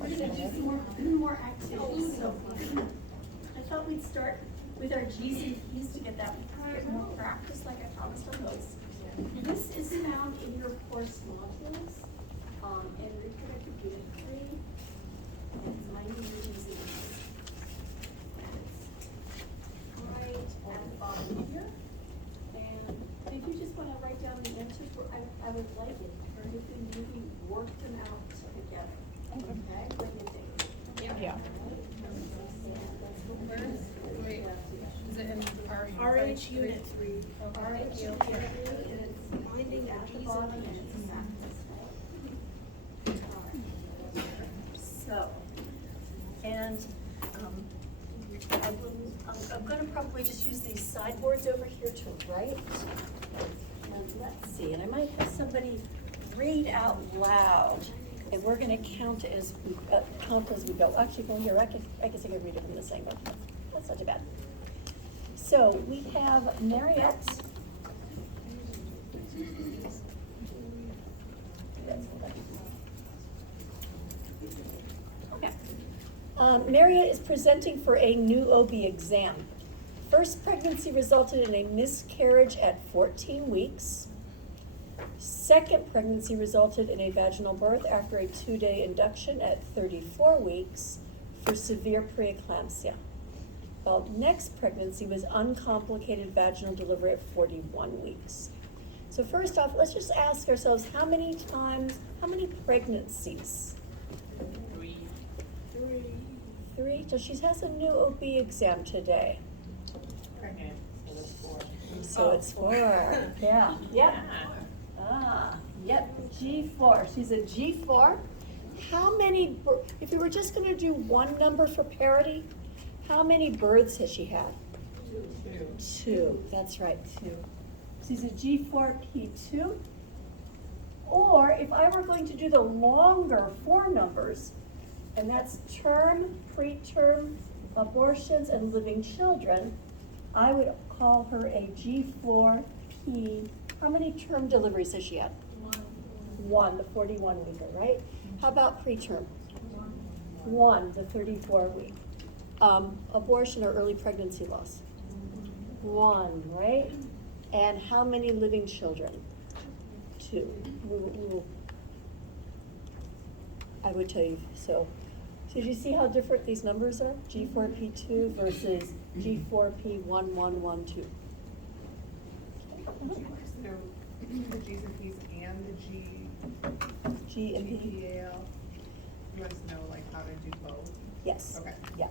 We're going to do some more activities. So I thought we'd start with our G's and P's to get more practice, like I promised on those. This is found in your course modules, and reproductive unit 3. And it's my new G's and P's. Right at the bottom here. And if you just want to write down the answers, I would like it for you to maybe work them out together. Okay? What do you think? Yeah. Wait, is it in RH Unit 3. Okay. RH Unit 3 is finding at the bottom and it's practice, right? All right. So, and I'm going to probably just use these sideboards over here to write. And let's see, and I might have somebody read out loud, and we're going to count as we go. Actually, well, here, I guess I can read it from this angle. That's not too bad. So we have Marriott. Okay. Marriott is presenting for a new OB exam. First pregnancy resulted in a miscarriage at 14 weeks. Second pregnancy resulted in a vaginal birth after a 2-day induction at 34 weeks for severe preeclampsia. While next pregnancy was uncomplicated vaginal delivery at 41 weeks. So first off, let's just ask ourselves how many pregnancies? 3. 3. So she has a new OB exam today. Pregnant, so it's 4. So it's 4. Yeah. Yep. Yep. G4. She's a G4. How many, if we were just going to do one number for parity, how many births has she had? 2. That's right, 2. She's a G4P2. Or if I were going to do the longer 4 numbers, and that's term, preterm, abortions, and living children, I would call her a G4P. How many term deliveries has she had? 1, the 41 weeker, right? How about preterm? 1, the 34 week. Abortion or early pregnancy loss? 1, right? And how many living children? 2. I would tell you, so did you see how different these numbers are? G4P2 versus G4P1112. So the G's and P's and the G and P? GPAL, you want us to know like how to do both? Yes. Okay. Yeah.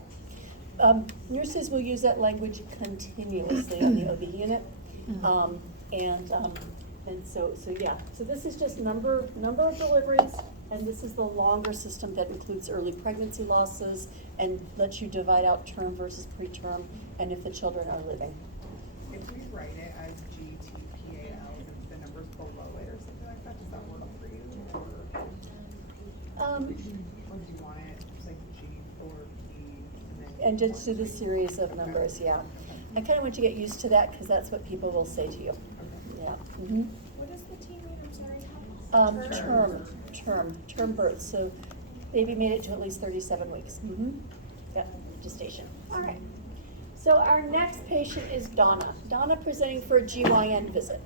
Nurses will use that language continuously on the OB unit. And so yeah. So this is just number of deliveries, and this is the longer system that includes early pregnancy losses and lets you divide out term versus preterm, and if the children are living. If we write it as GTPAL, if the numbers below it or something like that, does that work for you? Or do you want it like G4P And just do the series of numbers, yeah. I kind of want you to get used to that because that's what people will say to you. Yeah. Mm-hmm. What is the T mean? I'm sorry. Term birth. So baby made it to at least 37 weeks. Mm-hmm. Yeah, gestation. All right. So our next patient is Donna. Donna presenting for a GYN visit.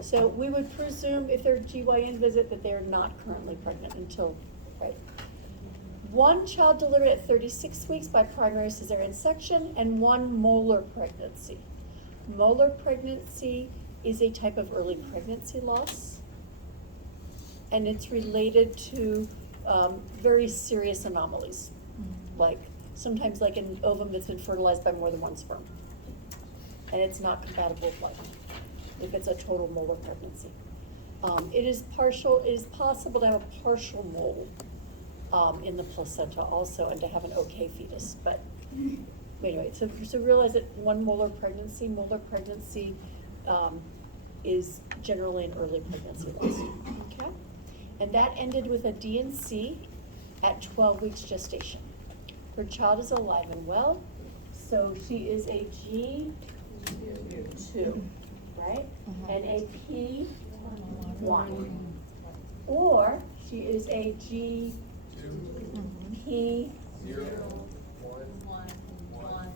So we would presume if they're GYN visit that they're not currently pregnant until, right? 1 child delivered at 36 weeks by primary cesarean section and 1 molar pregnancy. Molar pregnancy is a type of early pregnancy loss, and it's related to very serious anomalies, like sometimes like an ovum that's been fertilized by more than 1 sperm, and it's not compatible with life if it's a total molar pregnancy. It is possible to have a partial mole in the placenta also, and to have an okay fetus. But anyway, so realize that 1 molar pregnancy is generally an early pregnancy loss. Okay, and that ended with a D&C at 12 weeks gestation. Her child is alive and well, so she is a G2, right? And a P1. Or She is a GP. 0, 1, 1, 1.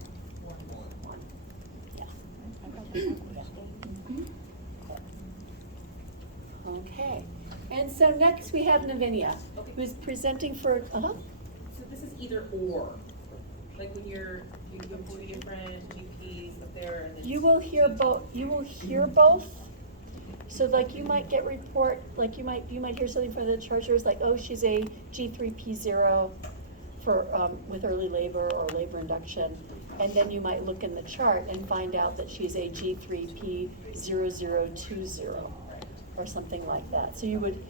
Okay, and so next we have Navinia, who's presenting for, So this is either or, like when you have two different GPs up there and. you will hear both, So like you might get report, like you might hear something from the chargers like, oh, she's a G3P0 for, with early labor or labor induction. And then you might look in the chart and find out that she's a G3P0020 or something like that. So you would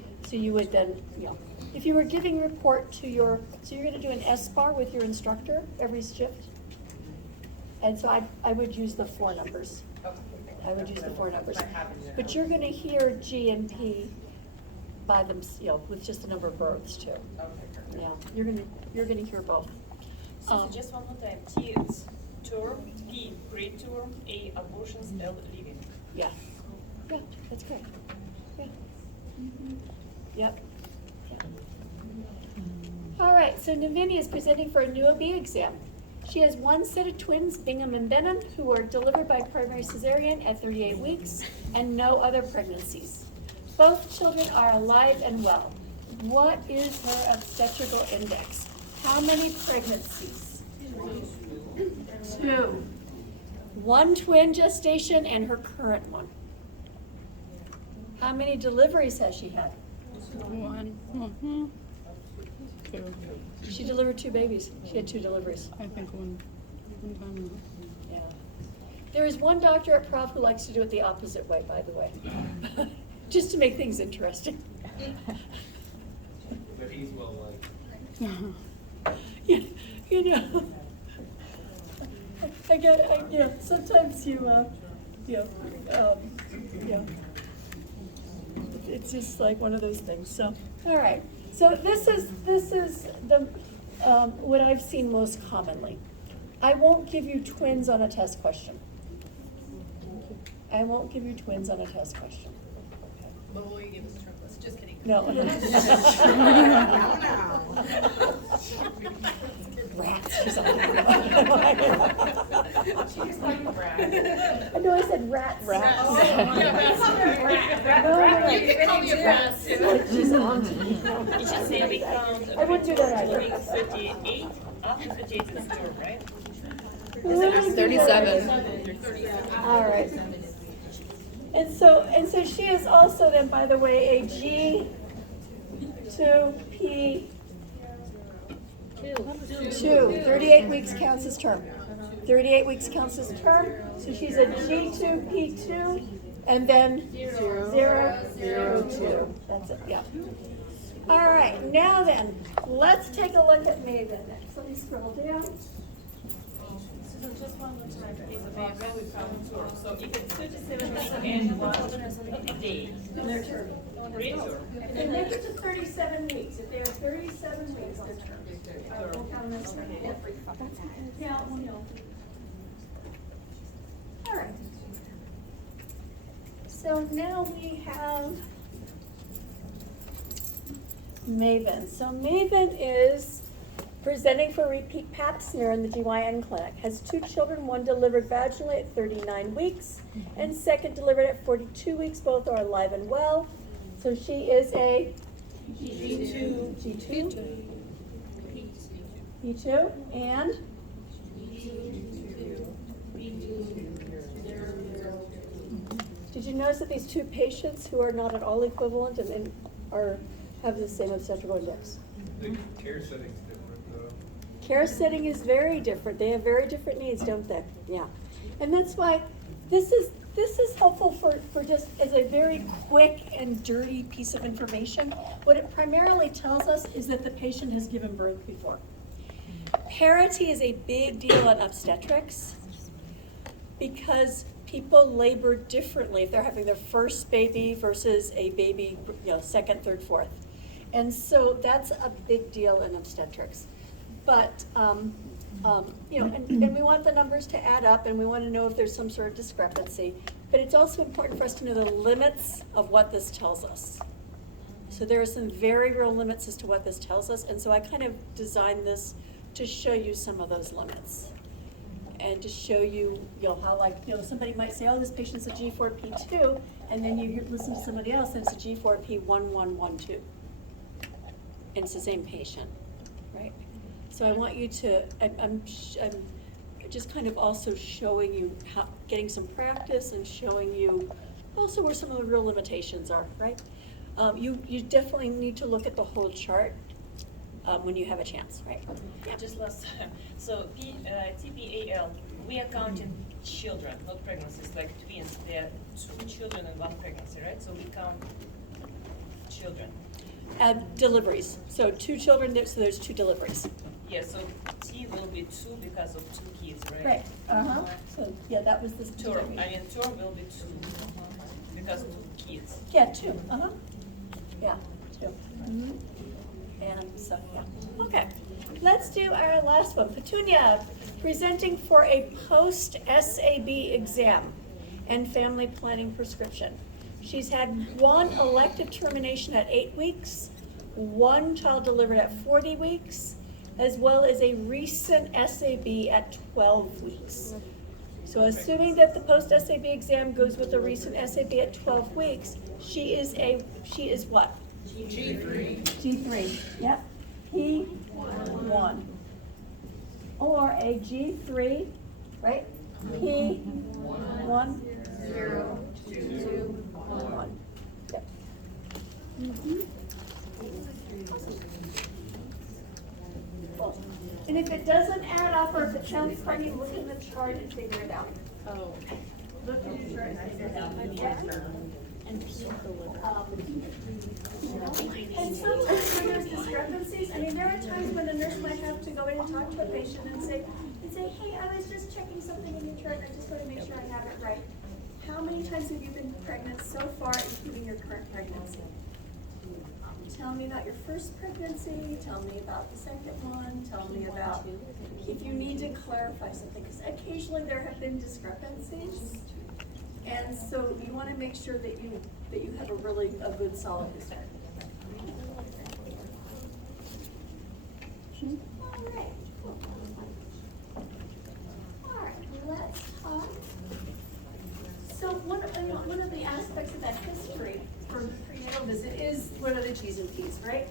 then, if you were giving report to your, so you're gonna do an S-bar with your instructor every shift. And so I would use the 4 numbers. I would use the 4 numbers. But you're gonna hear G and P by them, with just the number of births too. Yeah, you're gonna hear both. So just one more time. T is term, P preterm, A abortions, L living. Yeah, that's great. Yeah. Yep. All right, so Navinia is presenting for a new OB exam. She has 1 set of twins, Bingham and Benham, who were delivered by primary cesarean at 38 weeks and no other pregnancies. Both children are alive and well. What is her obstetrical index? How many pregnancies? 2. 1 twin gestation and her current one. How many deliveries has she had? 1. 2. She delivered 2 babies. She had 2 deliveries. I think one time. Yeah. There is one doctor at Prof who likes to do it the opposite way, by the way, just to make things interesting. But he's well liked. Sometimes it's just like one of those things, so. All right, so this is the, what I've seen most commonly. I won't give you twins on a test question. I won't give you twins on a test question. But will you give us triplets? Just kidding. No. Rats or something. I know I said rats. Rats. No. You can call me a rat. She's on to me. You should say we count. I wouldn't do that either. 38. After 38 is term, right? It's 37. All right. And so she is also then, by the way, a G2P2. 38 weeks counts as term. 38 weeks counts as term. So she's a G2P2 and then 002. That's it, yeah. All right, now then, let's take a look at Maven next. Let me scroll down. So just one more time, please. Okay, when we count term. So if it's 37 weeks and 1 day. Their term. Preterm. And they get to 37 weeks. If they are 37 weeks, they're term. We'll count them as term. Now, all right. So now we have Maven. So Maven is presenting for repeat pap smear in the GYN clinic. Has 2 children, 1 delivered vaginally at 39 weeks and second delivered at 42 weeks. Both are alive and well. So she is a G2, P2, and did you notice that these 2 patients who are not at all equivalent and have the same obstetrical index? The care setting's different though. Care setting is very different. They have very different needs, don't they? Yeah. And that's why this is helpful for just as a very quick and dirty piece of information. What it primarily tells us is that the patient has given birth before. Parity is a big deal in obstetrics because people labor differently if they're having their first baby versus a baby, second, third, fourth. And so that's a big deal in obstetrics. But, and we want the numbers to add up and we want to know if there's some sort of discrepancy. But it's also important for us to know the limits of what this tells us. So there are some very real limits as to what this tells us, and so I kind of designed this to show you some of those limits. And to show you, how somebody might say, oh, this patient's a G4P2, and then you listen to somebody else and it's a G4P1112. And it's the same patient, right? So I want you to, I'm just kind of also showing you how, getting some practice and showing you also where some of the real limitations are, right? You definitely need to look at the whole chart when you have a chance, right? Yeah. Just last time. So TPAL, we are counting children, not pregnancies, like twins. There are 2 children and 1 pregnancy, right? So we count children. Deliveries, so 2 children, so there's 2 deliveries. Yeah, so T will be 2 because of 2 kids, right? Right, so, yeah, that was this. Term, term will be 2 because of 2 kids. Yeah, 2, yeah, 2. And so, yeah, okay. Let's do our last one. Petunia, presenting for a post-SAB exam and family planning prescription. She's had 1 elective termination at 8 weeks, 1 child delivered at 40 weeks, as well as a recent SAB at 12 weeks. So assuming that the post-SAB exam goes with the recent SAB at 12 weeks, she is what? G3. G3, yep. P1. Or a G3, right? P1. 0, 2, 1. Yep. Cool. And if it doesn't add up or if it sounds funny, look in the chart and figure it out. Oh. Look in the chart and figure it out. And sometimes when there's discrepancies, I mean, there are times when a nurse might have to go in and talk to a patient and say, hey, I was just checking something in your chart, and I just want to make sure I have it right. How many times have you been pregnant so far, including your current pregnancy? Tell me about your first pregnancy, tell me about the second one, tell me about if you need to clarify something, because occasionally there have been discrepancies. And so you want to make sure that you have a good solid history. All right, cool. All right, let's talk. So one of the aspects of that history for the prenatal visit is what are the G's and P's, right?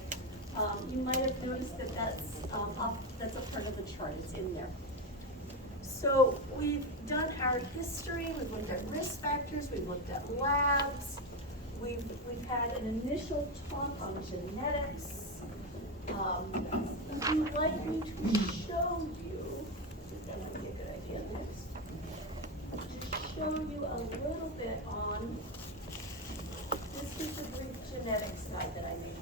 You might have noticed that that's a part of the chart. It's in there. So we've done our history. We've looked at risk factors. We've looked at labs. We've had an initial talk on genetics. If you'd like me to show you, that might be a good idea next. To show you a little bit on, this is the brief genetics guide that I made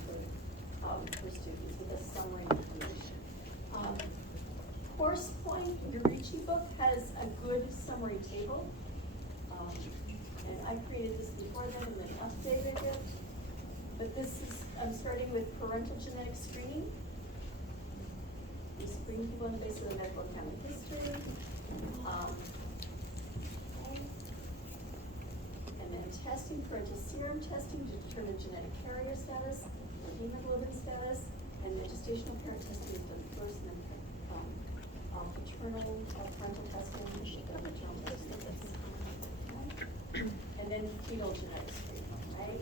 for students with a summary information. Course Point, the Ricci book, has a good summary table. And I created this before then and then updated it. But this is, I'm starting with parental genetic screening. We screen people on the basis of the medical and family history. And then testing, parental serum testing to determine genetic carrier status, hemoglobin status, and then gestational parent testing is done first, and then paternal parental testing, and then fetal genetic screening, right?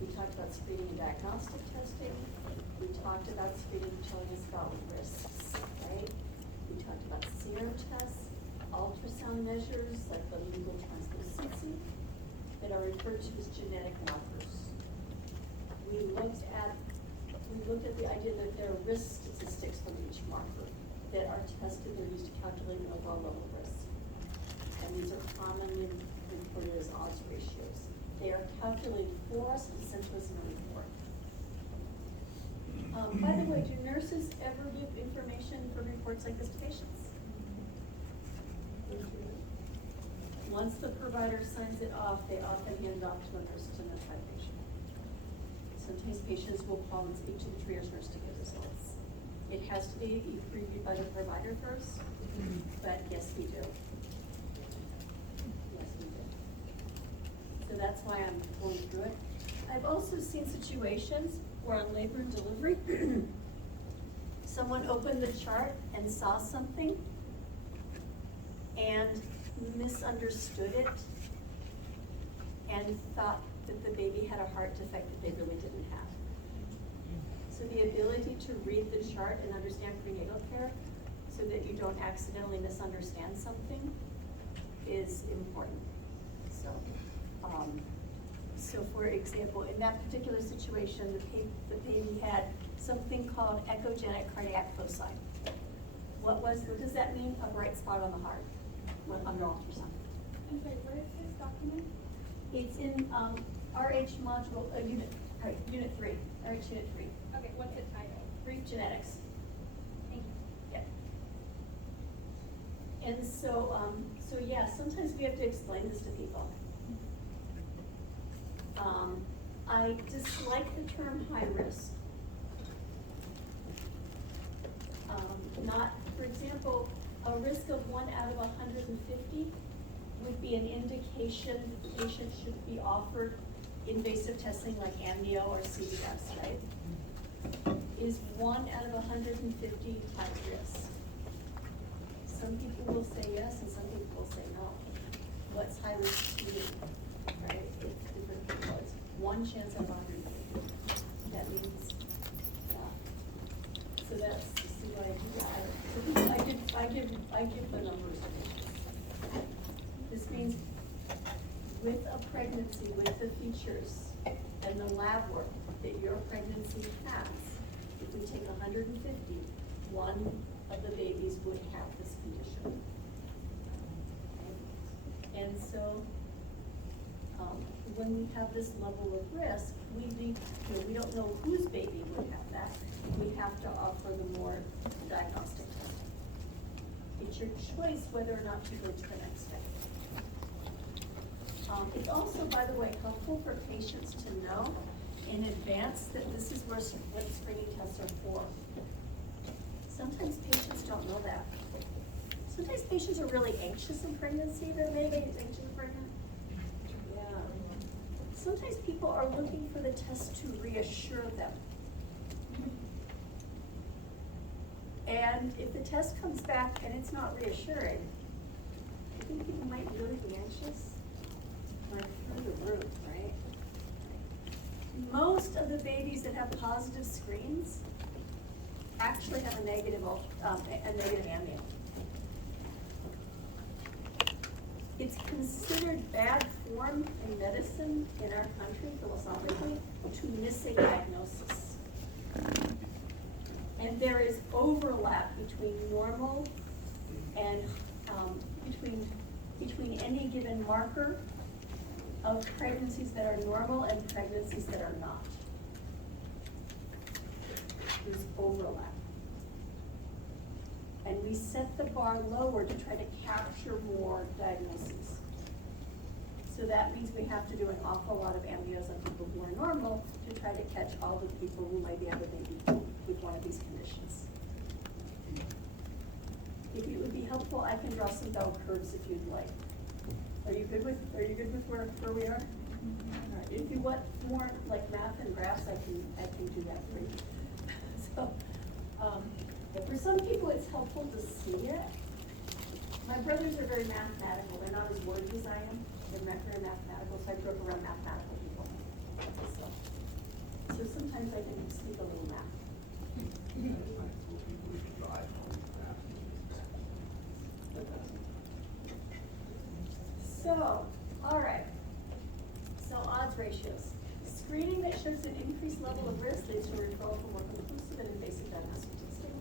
We talked about screening and diagnostic testing. We talked about screening telling us about risks, right? We talked about serum tests, ultrasound measures like the legal translucency that are referred to as genetic markers. We looked at the idea that there are risk statistics from each marker that are tested. They're used to calculate an overall level of risk. And these are commonly reported as odds ratios. They are calculated for us and sent to us in a report. By the way, do nurses ever give information from reports like this to patients? Once the provider signs it off, they often hand it off to a nurse to notify the patient. Sometimes patients will call and speak to the triage nurse to get results. It has to be reviewed by the provider first, but yes, we do. Yes, we do. So that's why I'm going through it. I've also seen situations where on labor and delivery, someone opened the chart and saw something and misunderstood it and thought that the baby had a heart defect that they really didn't have. So the ability to read the chart and understand prenatal care so that you don't accidentally misunderstand something is important. So for example, in that particular situation, the baby had something called echogenic cardiac foci. What does that mean? A bright spot on the heart under ultrasound. I'm sorry, where is this document? It's in RH module, unit 3, RH unit 3, Okay, what's the title? brief genetics. Thank you. Yeah. And so, yeah, sometimes we have to explain this to people. I dislike the term high risk. For example, a risk of 1 out of 150 would be an indication that the patient should be offered invasive testing like amnio or CVS, right? Is 1 out of 150 high risk? Some people will say yes and some people will say no. What's high risk to you, right? It's different people. It's 1 chance out of 150. That means, yeah. So that's, see what I do. I give the numbers. This means with a pregnancy, with the features and the lab work that your pregnancy has, if we take 150, 1 of the babies would have this condition. And so, when we have this level of risk, we we don't know whose baby would have that. We have to offer the more diagnostic testing. It's your choice whether or not to go to the next step. It's also, by the way, helpful for patients to know in advance that this is what screening tests are for. Sometimes patients don't know that. Sometimes patients are really anxious in pregnancy. They're maybe anxious pregnant. Yeah. Sometimes people are looking for the test to reassure them. And if the test comes back and it's not reassuring, I think people might really be anxious or through the roof, right? Most of the babies that have positive screens actually have a negative amnio. It's considered bad form in medicine in our country, philosophically, to miss a diagnosis. And there is overlap between normal and between any given marker of pregnancies that are normal and pregnancies that are not. There's overlap. And we set the bar lower to try to capture more diagnoses. So that means we have to do an awful lot of amnios on people who are normal to try to catch all the people who might be have a baby with one of these conditions. If it would be helpful, I can draw some bell curves if you'd like. Are you good with where we are? All right. If you want more like math and graphs, I can do that for you. So, but for some people, it's helpful to see it. My brothers are very mathematical. They're not as wordy as I am. They're very mathematical, so I grew up around mathematical people. So sometimes I can speak a little math. So, all right. So odds ratios. Screening that shows an increased level of risk leads to a referral for more conclusive and invasive diagnostic testing.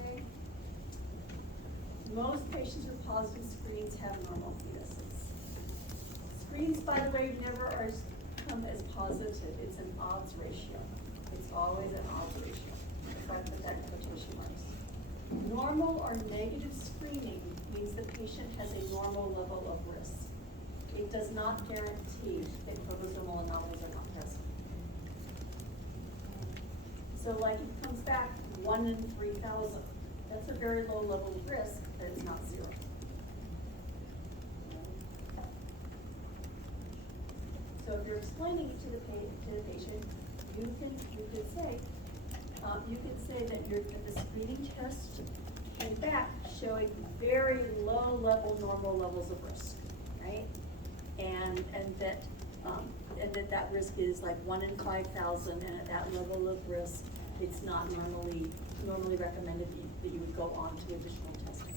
Okay. Most patients with positive screens have normal fetuses. Screens, by the way, never come as positive. It's an odds ratio. It's always an odds ratio. So I put that in quotation marks. Normal or negative screening means the patient has a normal level of risk. It does not guarantee that chromosomal anomalies are not present. So like it comes back 1 in 3,000. That's a very low level of risk, but it's not 0. So if you're explaining it to the patient, you could say that the screening test, in fact, showing very low level, normal levels of risk, right? And that risk is like 1 in 5,000, and at that level of risk, it's not normally recommended that you would go on to additional testing.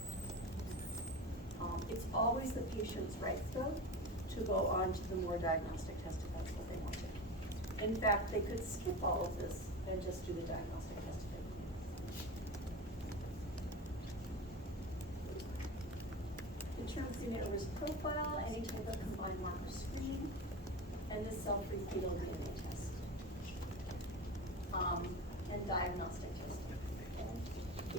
It's always the patient's right, though, to go on to the more diagnostic test if that's what they want to. In fact, they could skip all of this and just do the diagnostic test if they want. Determines the immune risk profile, any type of combined marker screen, and the cell-free fetal DNA test. And diagnostic testing.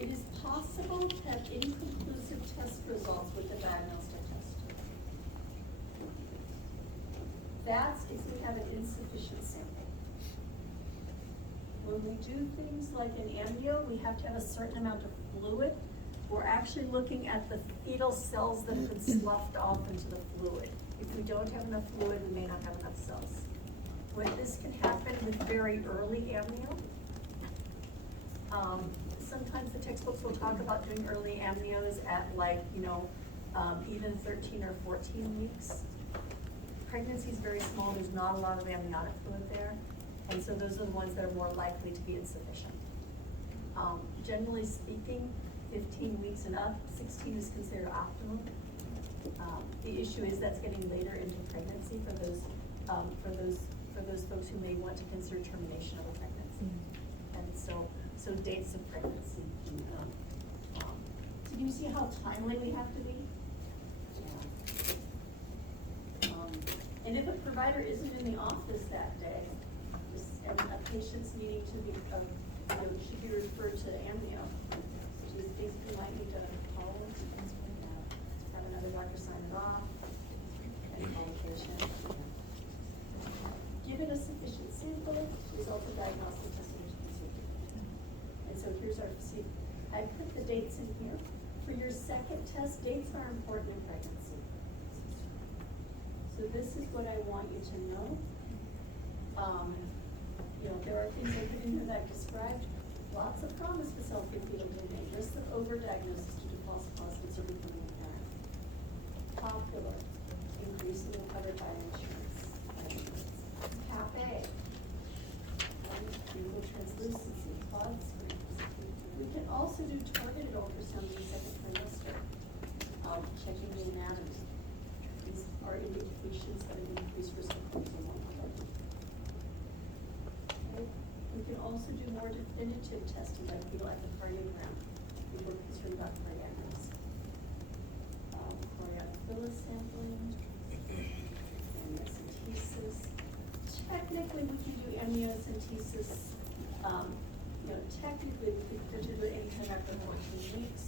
It is possible to have inconclusive test results with the diagnostic test. That's if we have an insufficient sample. When we do things like an amnio, we have to have a certain amount of fluid. We're actually looking at the fetal cells that have been sloughed off into the fluid. If we don't have enough fluid, we may not have enough cells. When this can happen with very early amnio, sometimes the textbooks will talk about doing early amnios at even 13 or 14 weeks. Pregnancy is very small, there's not a lot of amniotic fluid there, and so those are the ones that are more likely to be insufficient. Generally speaking, 15 weeks and up, 16 is considered optimum. The issue is that's getting later into pregnancy for those folks who may want to consider termination of a pregnancy. And so dates of pregnancy. So do you see how timely we have to be? Yeah. And if a provider isn't in the office that day, and a patient's needing to be, should be referred to amnio, which is basically might need to call them, have another doctor sign it off, and call the patient. Given a sufficient sample, result of diagnostic testing is considered. And so here's our, see, I put the dates in here. For your second test, dates are important in pregnancy. So this is what I want you to know. There are things I put in here that I've described. Lots of promise for cell-free fetal DNA. Risk of overdiagnosis due to false positives or becoming apparent. Popular, increasingly covered by insurance. CAP-A, fetal translucency, quad screens. We can also do targeted ultrasound in the second trimester, checking the anatomy. These are indications of an increased risk of chromosomal defect. Okay. We can also do more definitive testing like fetal echocardiogram if we're concerned about cardiac risk. Choriophilus sampling, amniocentesis. Technically, we can do amniocentesis. Technically, we could do it anytime after 14 weeks.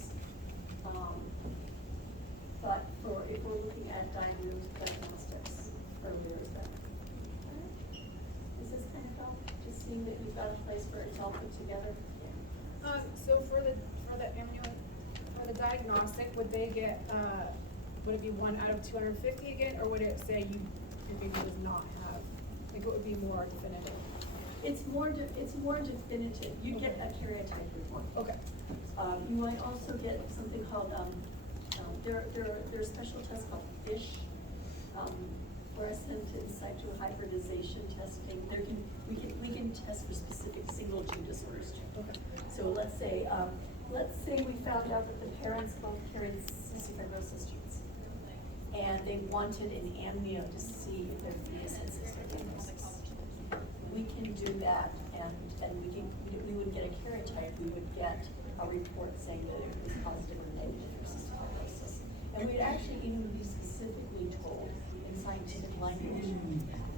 But if we're looking at diagnostics, earlier is better. Does this kind of help? Just seeing that you've got a place where it's all put together? Yeah. So for the amnio, for the diagnostic, would they get, would it be 1 out of 250 again, or would it say your baby does not have, like it would be more definitive? It's more definitive. You get a karyotype report. Okay. You might also get something called, there are special tests called FISH, fluorescent in situ hybridization testing. We can test for specific single gene disorders too. Okay. So let's say we found out that the parents both carried cystic fibrosis genes, and they wanted an amnio to see if their fetus had cystic fibrosis. We can do that, and we would get a karyotype. We would get a report saying that it was positive or negative for cystic fibrosis, and we'd actually even be specifically told in scientific language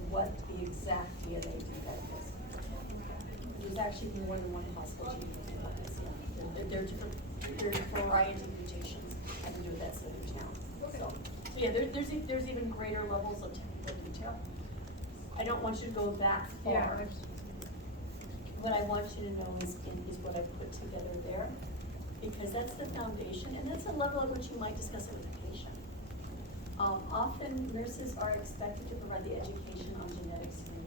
what the exact DNA defect is. There's actually more than one possible gene defect. There are a variety of mutations I can do with that sort of town. So yeah, there's even greater levels of technical detail. I don't want you to go that far. Yeah. What I want you to know is what I put together there, because that's the foundation, and that's a level at which you might discuss it with the patient. Often nurses are expected to provide the education on genetic screening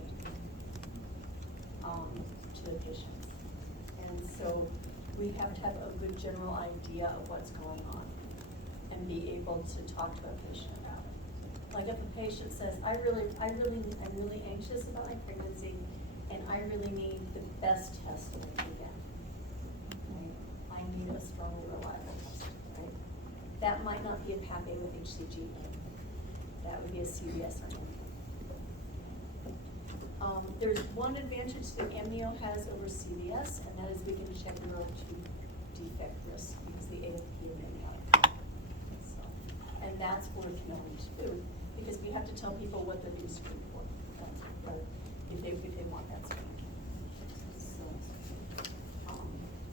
to the patients. And so we have to have a good general idea of what's going on and be able to talk to a patient about it. Like if a patient says, I'm really anxious about my pregnancy and I really need the best testing again. Right? I need a strong, reliable test, right? That might not be a PAP-A with HCG. That would be a CVS or anything. There's one advantage that amnio has over CVS, and that is we can check neural tube defect risk because the AFP of amniotic. So, and that's worth knowing too, because we have to tell people what they're being screened for. If they want that screen.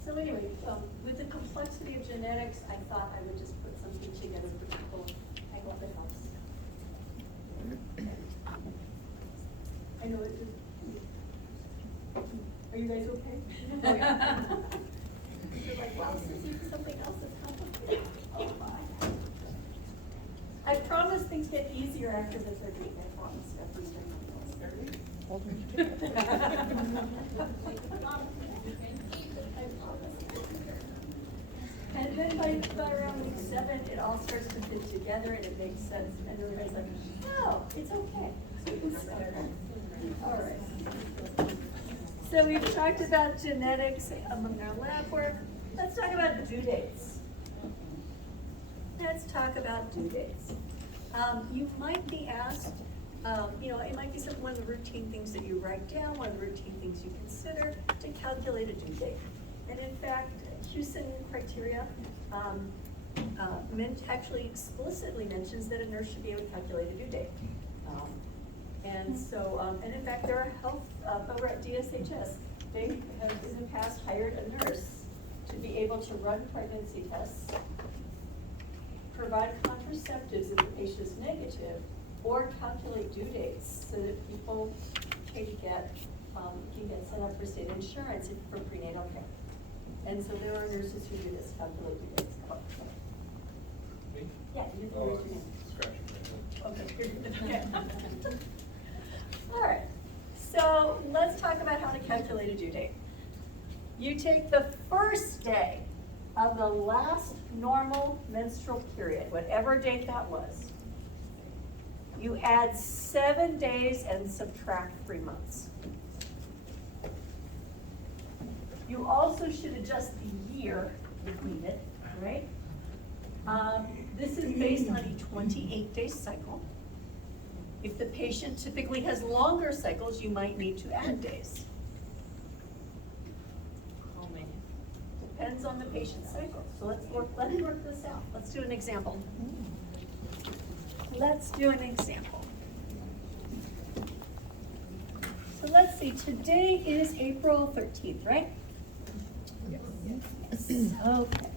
So anyway, with the complexity of genetics, I thought I would just put something together for people. I hope it helps. I know it. Are you guys okay? You're like, wow, Susie, something else is complicated. Oh my. I promise things get easier after the 3rd week. I promise. After the 3rd week. And then by around week 7, it all starts to fit together and it makes sense. And everybody's like, oh, it's okay. All right. So we've talked about genetics among our lab work. Let's talk about due dates. Let's talk about due dates. You might be asked, it might be one of the routine things that you write down, one of the routine things you consider to calculate a due date. And in fact, Houston criteria actually explicitly mentions that a nurse should be able to calculate a due date. And in fact, there are health, over at DSHS, they have in the past hired a nurse to be able to run pregnancy tests, provide contraceptives if the patient is negative, or calculate due dates so that people can get set up for state insurance for prenatal care. And so there are nurses who do this, calculate due dates. Me? Yeah, you can Oh, raise your hand. scratching my head. Okay. All right, so let's talk about how to calculate a due date. You take the first day of the last normal menstrual period, whatever date that was. You add 7 days and subtract 3 months. You also should adjust the year if needed, right? This is based on a 28-day cycle. If the patient typically has longer cycles, you might need to add days. How many? Depends on the patient's cycle. So let's work this out. Let's do an example. Let's do an example. So let's see, today is April 13th, right? Yes. Okay.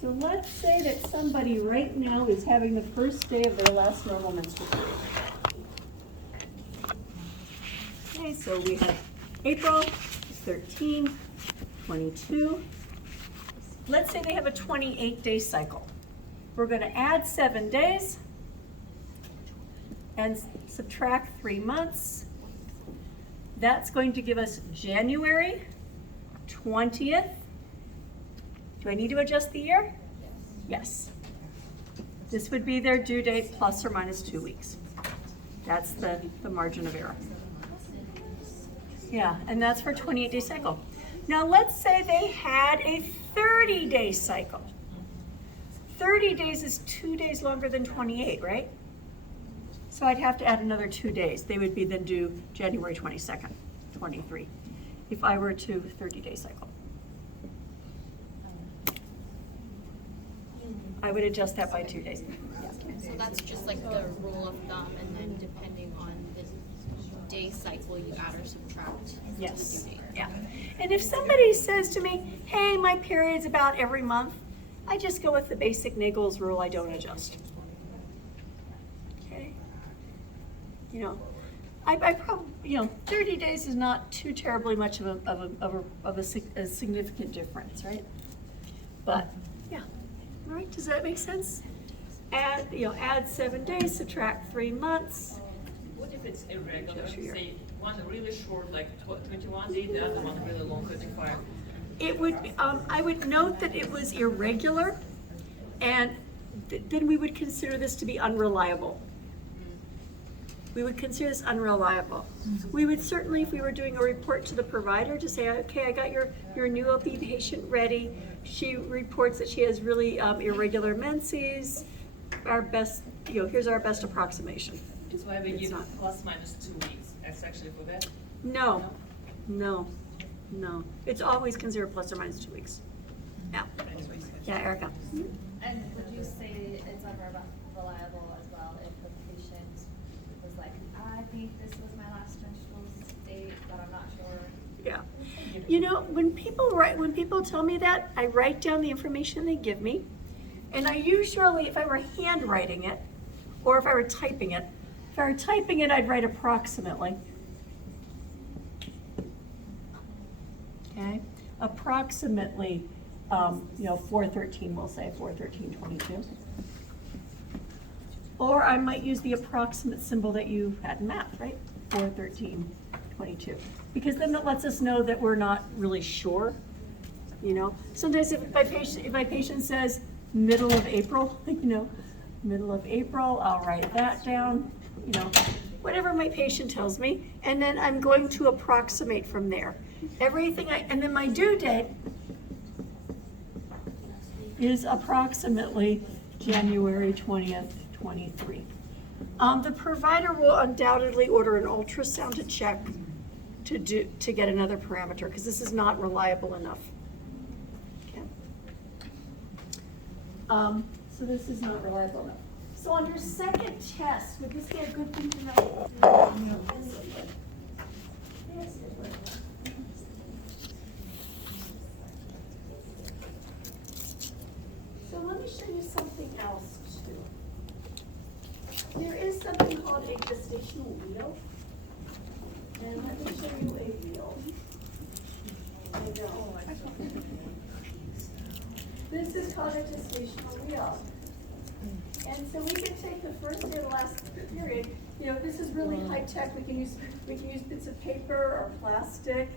So let's say that somebody right now is having the first day of their last normal menstrual period. Okay, so we have April 13, 22. Let's say they have a 28-day cycle. We're going to add 7 days and subtract 3 months. That's going to give us January 20th. Do I need to adjust the year? Yes. This would be their due date plus or minus 2 weeks. That's the margin of error. Yeah, and that's for 28-day cycle. Now let's say they had a 30-day cycle. 30 days is 2 days longer than 28, right? So I'd have to add another 2 days. They would be then due January 22nd, 23, if I were to 30-day cycle. I would adjust that by 2 days. So that's just like the rule of thumb, and then depending on the day cycle, you add or subtract to Yes. the due date. Yeah. And if somebody says to me, hey, my period's about every month, I just go with the basic Nagel's rule, I don't adjust. Okay? I probably, 30 days is not too terribly much of a significant difference, right? But, yeah. All right, does that make sense? add 7 days, subtract 3 months. What if it's irregular, Just here. say, one really short, like 21 days, the other one really long, 35? It would, I would note that it was irregular, and then we would consider this to be unreliable. We would consider this unreliable. We would certainly, if we were doing a report to the provider, to say, okay, I got your new OB patient ready. She reports that she has really irregular menses. Our best, here's our best approximation. That's why we It's give not. plus minus 2 weeks, that's actually for that. No, no, no. It's always considered plus or minus 2 weeks. Yeah. Yeah, Erica. And would you say it's unreliable as well if the patient was like, I think this was my last menstrual date, but I'm not sure? Yeah. When people tell me that, I write down the information they give me. And I usually, if I were handwriting it, or if I were typing it, I'd write approximately. Okay? Approximately, 4/13, we'll say, 4/13/22. Or I might use the approximate symbol that you had in math, right? 4/13/22. Because then it lets us know that we're not really sure, Sometimes if my patient says middle of April, middle of April, I'll write that down, whatever my patient tells me, and then I'm going to approximate from there. And then my due date is approximately January 20th, 23. The provider will undoubtedly order an ultrasound to check to get another parameter, because this is not reliable enough. Okay. So this is not reliable enough. So on your second test, would this be a good thing to know? Yes, it would. So let me show you something else too. There is something called a gestational wheel. And let me show you a wheel. I know. This is called a gestational wheel. And so we can take the first day of the last period, this is really high tech. We can use bits of paper or plastic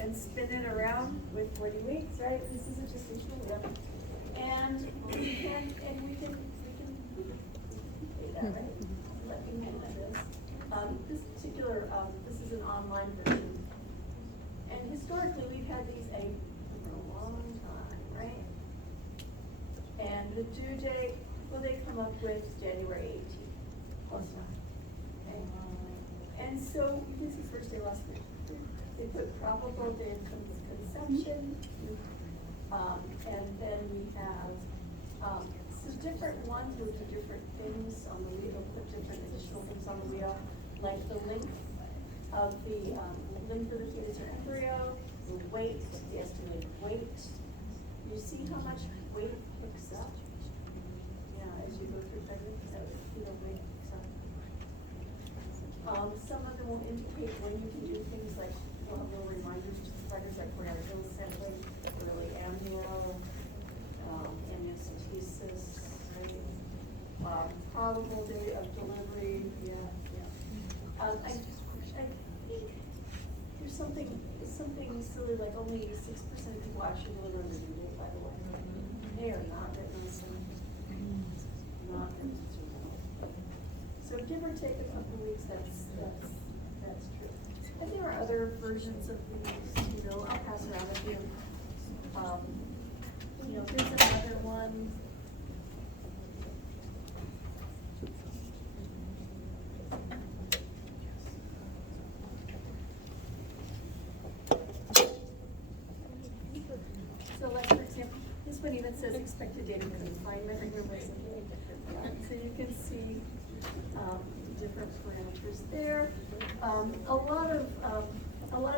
and spin it around with 40 weeks, right? This is a gestational wheel. And we can play that, right? Let me know what it is. This is an online version. And historically, we've had these for a long time, right? And the due date, they come up with January 18th, plus 1. Okay? And so this is first day last week. They put probable day of conception, and then we have some different ones with the different things on the wheel. Put different additional things on the wheel, like the length of the fetus or embryo, the weight, the estimated weight. You see how much weight picks up? As you go through pregnancy, weight picks up. Some of them will indicate when you can do things like, we'll have little reminders to providers like prenatal sampling, early amnio, amniocentesis, probable date of delivery, I think there's something silly, like only 6% of people actually deliver on the due date, by the way. They are not written on some, not written on. So give or take a couple weeks, that's true. And there are other versions of these, I'll pass around a few. Here's another one. So like, for example, this one even says expected date of confinement. Remember something different. So you can see different parameters there. A lot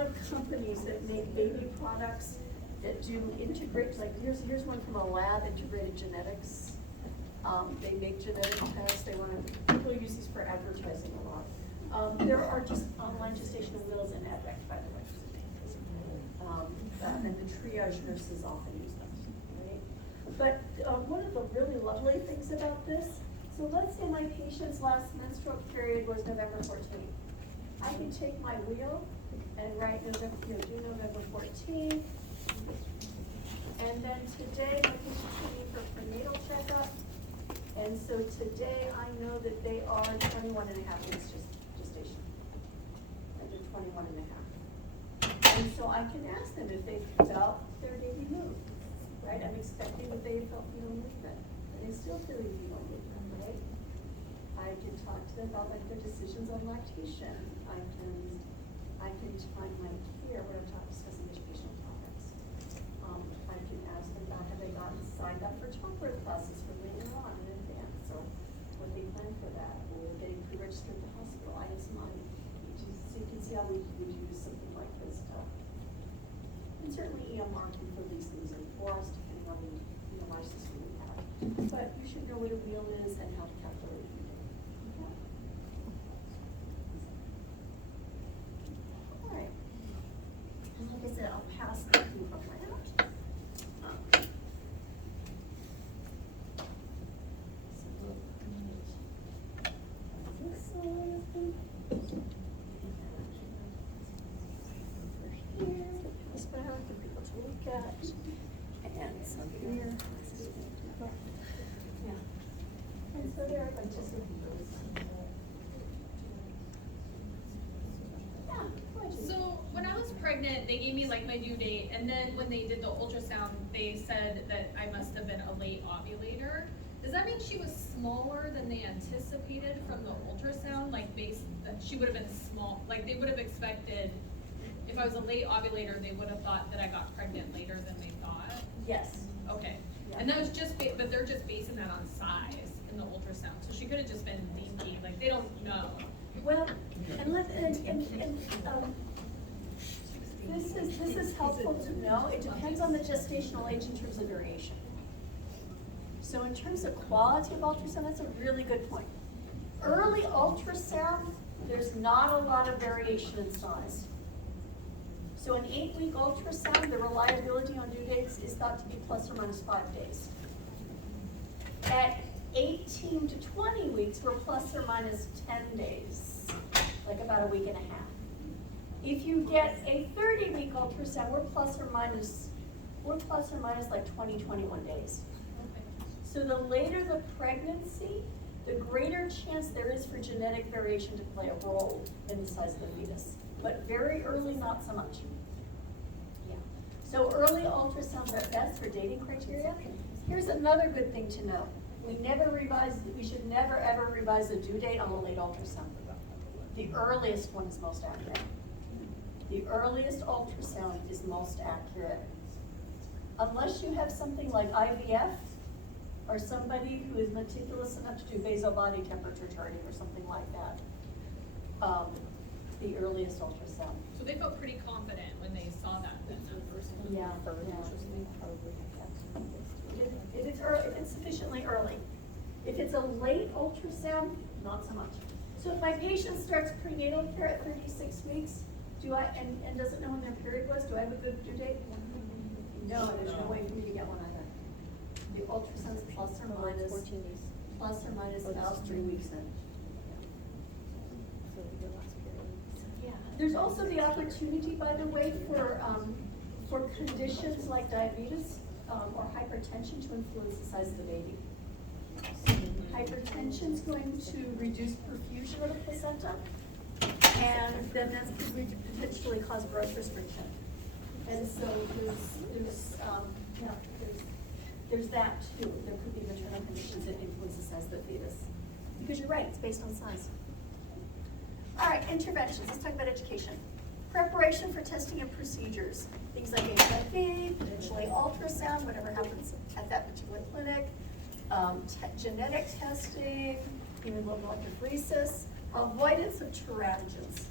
of companies that make baby products that do integrate, like here's one from a lab, Integrated Genetics. They make genetic tests. People use these for advertising a lot. There are just online gestational wheels in Advect, by the way. And the triage nurses often use them, right? But one of the really lovely things about this So let's say my patient's last menstrual period was November 14th. I can take my wheel and write November, do November 14th. And then today, my patient's coming for prenatal checkup. And so today, I know that they are 21 and a half weeks gestation. They're 21 and a half. And so I can ask them if they felt their baby move, right? I'm expecting that they felt fetal movement, and they still feel fetal movement, right? I can talk to them about like their decisions on lactation. I can find my care where I'm discussing educational topics. I can ask them about have they gotten signed up for childbirth classes for later on in advance, or what they plan for that, or getting pre-registered at the hospital. I have some money. So you can see how we would use something like this stuff. And certainly EMR can fill these things in for us depending on the EMR system we have. But you should know what a wheel is and how to calculate it. Okay. All right. And like I said, I'll pass the group around. So we'll this side. Here, pass back, for people to look at, and some here. Yeah. And so there are a bunch of those. Yeah, go ahead, Judy. So when I was pregnant, they gave me like my due date, and then when they did the ultrasound, they said that I must have been a late ovulator. Does that mean she was smaller than they anticipated from the ultrasound? Like she would have been small, like they would have expected, if I was a late ovulator, they would have thought that I got pregnant later than they thought? Yes. Okay, Yeah. and that was just, but they're just basing that on size in the ultrasound, so she could have just been dinky, like they don't know. Well, and this is helpful to know. It depends on the gestational age in terms of variation. So in terms of quality of ultrasound, that's a really good point. Early ultrasound, there's not a lot of variation in size. So an 8-week ultrasound, the reliability on due dates is thought to be plus or minus 5 days. At 18 to 20 weeks, we're plus or minus 10 days, like about a week and a half. If you get a 30-week ultrasound, we're plus or minus like 20, 21 days. So the later the pregnancy, the greater chance there is for genetic variation to play a role in the size of the fetus. But very early, not so much. Yeah. So early ultrasounds are best for dating criteria. Here's another good thing to know. We should never ever revise the due date on a late ultrasound. The earliest one is most accurate. The earliest ultrasound is most accurate. Unless you have something like IVF, or somebody who is meticulous enough to do basal body temperature charting or something like that. The earliest ultrasound. So they felt pretty confident when they saw that then. Yeah. If it's early, if it's sufficiently early. If it's a late ultrasound, not so much. So if my patient starts prenatal care at 36 weeks, and doesn't know when their period was, do I have a good due date? No, there's no way for me to get one either. The ultrasound's plus or minus 14 days. Plus or minus about 3 weeks in. Yeah. There's also the opportunity, by the way, for conditions like diabetes or hypertension to influence the size of the baby. Hypertension's going to reduce perfusion of the placenta, and then that's going to potentially cause growth restriction. And so there's that too. There could be maternal conditions that influence the size of the fetus. Because you're right, it's based on size. All right, interventions. Let's talk about education. Preparation for testing and procedures. Things like HIV, potentially ultrasound, whatever happens at that particular clinic. Genetic testing, hemoglobin electrophoresis. Avoidance of teratogens.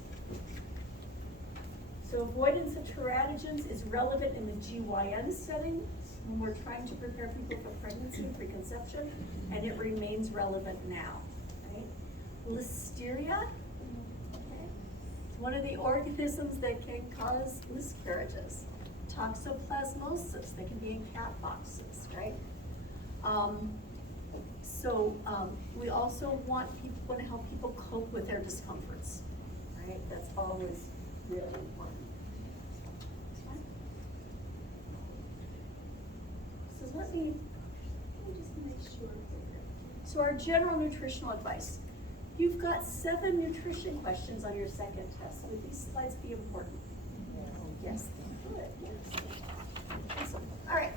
So avoidance of teratogens is relevant in the GYN setting when we're trying to prepare people for pregnancy and preconception, and it remains relevant now. Right? Listeria, okay, it's one of the organisms that can cause miscarriages. Toxoplasmosis, they can be in cat boxes, right? So, we also want to help people cope with their discomforts, right? That's always really important. So let me just make sure. So our general nutritional advice. You've got 7 nutrition questions on your second test. Would these slides be important? Yes, they would, yes. Awesome. All right.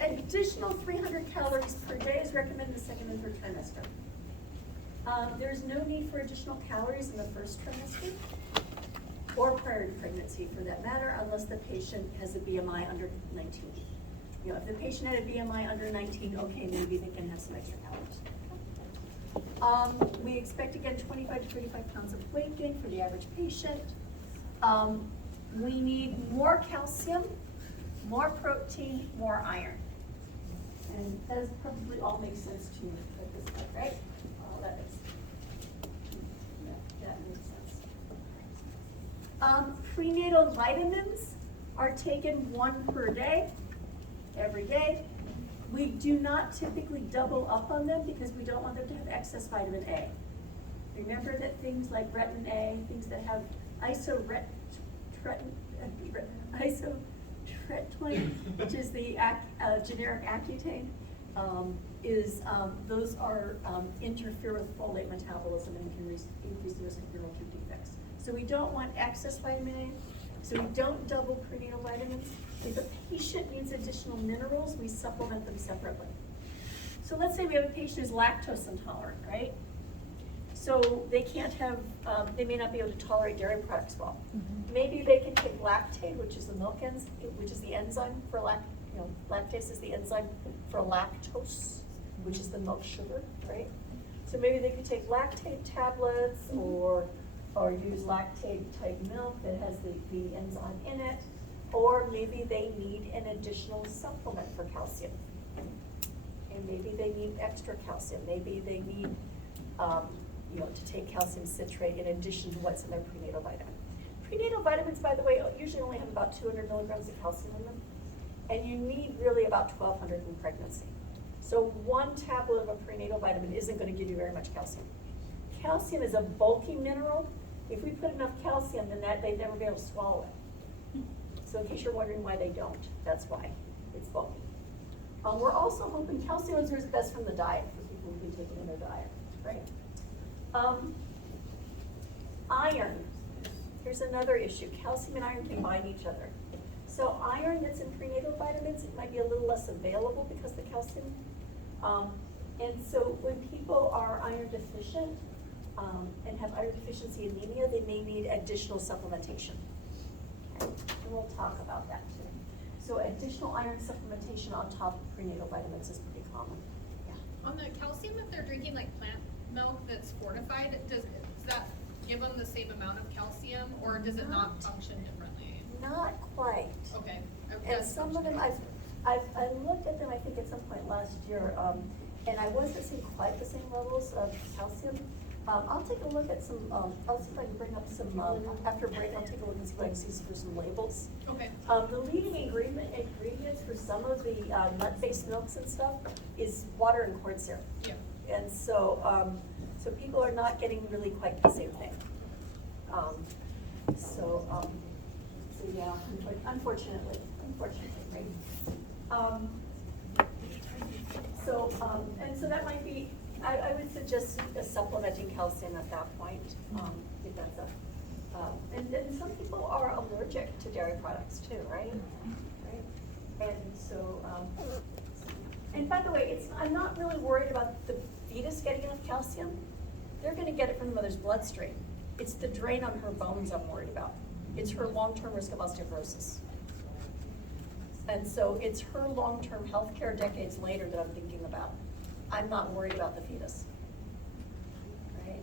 Additional 300 calories per day is recommended in the second and third trimester. There's no need for additional calories in the first trimester or prior to pregnancy for that matter, unless the patient has a BMI under 19. You know, if the patient had a BMI under 19, okay, maybe they can have some extra calories. We expect again 25 to 35 pounds of weight gain for the average patient. We need more calcium, more protein, more iron. And that does probably all make sense to you at this point, right? All that is. Yeah, that makes sense. Prenatal vitamins are taken 1 per day, every day. We do not typically double up on them because we don't want them to have excess vitamin A. Remember that things like retin A, things that have isotretinoin, which is the generic Accutane, those are interfere with folate metabolism and can increase the risk of neural tube defects. So we don't want excess vitamin A, so we don't double prenatal vitamins. If a patient needs additional minerals, we supplement them separately. So let's say we have a patient who's lactose intolerant, right? So they can't have, they may not be able to tolerate dairy products well. Maybe they can take lactate, which is the which is the enzyme for lactase is the enzyme for lactose, which is the milk sugar, right? So maybe they could take lactate tablets or use lactate type milk that has the enzyme in it, or maybe they need an additional supplement for calcium. And maybe they need extra calcium. Maybe they need to take calcium citrate in addition to what's in their prenatal vitamin. Prenatal vitamins, by the way, usually only have about 200 milligrams of calcium in them, and you need really about 1,200 in pregnancy. So 1 tablet of a prenatal vitamin isn't going to give you very much calcium. Calcium is a bulky mineral. If we put enough calcium in that, they'd never be able to swallow it. So in case you're wondering why they don't, that's why. It's bulky. We're also hoping calcium is best from the diet for people who can take it in their diet, right? Iron. Here's another issue. Calcium and iron can bind each other. So iron that's in prenatal vitamins, it might be a little less available because of the calcium. And so when people are iron deficient and have iron deficiency anemia, they may need additional supplementation. Okay? And we'll talk about that too. So additional iron supplementation on top of prenatal vitamins is pretty common. Yeah. On the calcium, if they're drinking like plant milk that's fortified, does that give them the same amount of calcium, or does it not function differently? Not quite. Okay. And some of them, I looked at them, I think at some point last year, and I wasn't seeing quite the same levels of calcium. I'll take a look at some, I'll see if I can bring up some, after break, I'll take a look and see if I can see for some labels. Okay. The leading ingredients for some of the nut-based milks and stuff is water and corn syrup. Yeah. And so, so people are not getting really quite the same thing. So yeah, unfortunately, right? And so that might be, I would suggest supplementing calcium at that point, if that's and then some people are allergic to dairy products too, right? Right? And so, and by the way, I'm not really worried about the fetus getting enough calcium. They're gonna get it from the mother's bloodstream. It's the drain on her bones I'm worried about. It's her long-term risk of osteoporosis. And so it's her long-term health care decades later that I'm thinking about. I'm not worried about the fetus, right?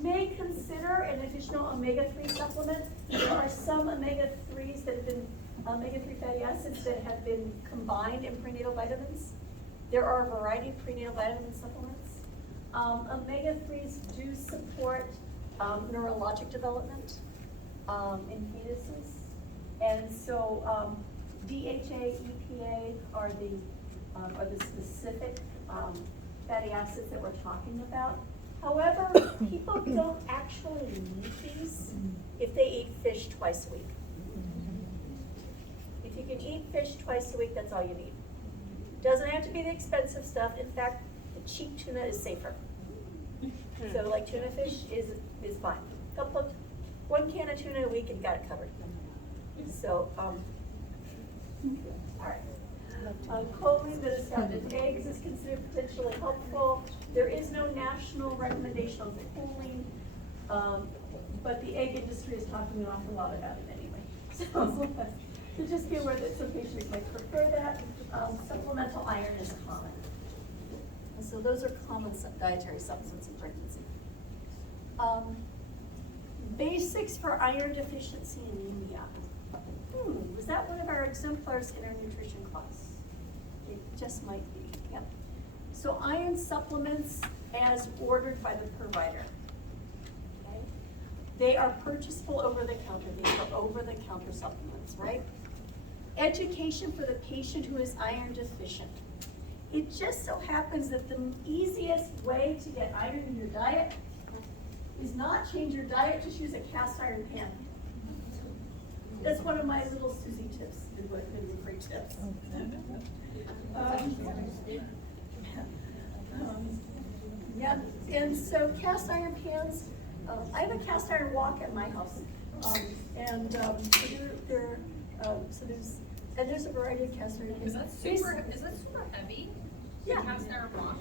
May consider an additional omega-3 supplement. There are some omega-3s that have been, omega-3 fatty acids that have been combined in prenatal vitamins. There are a variety of prenatal vitamin supplements. Omega-3s do support neurologic development in fetuses. And so DHA, EPA are the specific fatty acids that we're talking about. However, people don't actually need these if they eat fish twice a week. If you can eat fish twice a week, that's all you need. Doesn't have to be the expensive stuff. In fact, the cheap tuna is safer. So like tuna fish is fine. One can of tuna a week and you got it covered. So, all right. Choline that is found in eggs is considered potentially helpful. There is no national recommendation on choline, but the egg industry is talking an awful lot about it anyway. So just be aware that some patients might prefer that. Supplemental iron is common. And so those are common dietary supplements in pregnancy. Basics for iron deficiency anemia. Was that one of our exemplars in our nutrition class? It just might be, yep. So iron supplements as ordered by the provider. Okay? They are purchasable over the counter. These are over-the-counter supplements, right? Education for the patient who is iron deficient. It just so happens that the easiest way to get iron in your diet is not change your diet, just use a cast iron pan. That's one of my little Susie tips, is what free tips. Yeah, and so cast iron pans, I have a cast iron wok at my house. So there's a variety of cast iron pans. Is that super heavy? Yeah. Cast iron wok?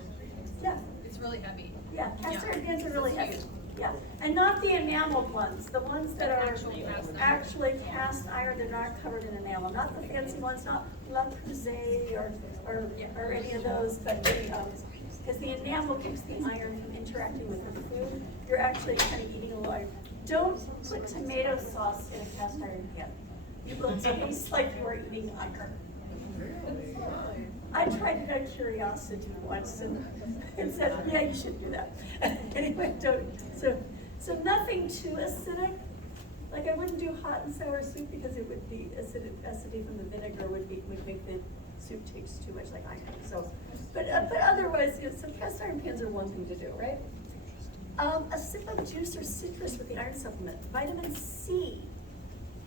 Yeah, It's really heavy. yeah, cast iron pans are really That's heavy. huge. Yeah, and not the enameled ones, the ones that are Actual cast iron. actually cast iron, they're not covered in enamel, not the fancy ones, not La Creuset or any of those, but because the enamel keeps the iron from interacting with the food, you're actually kind of eating a lot. Don't put tomato sauce in a cast iron pan. It will taste like you are eating iron. I tried it out of curiosity once and said, yeah, you should do that. Anyway, so nothing too acidic. Like I wouldn't do hot and sour soup because it would be acidity from the vinegar would make the soup taste too much like iron. So, but otherwise, so cast iron pans are one thing to do, right? A sip of juice or citrus with the iron supplement. Vitamin C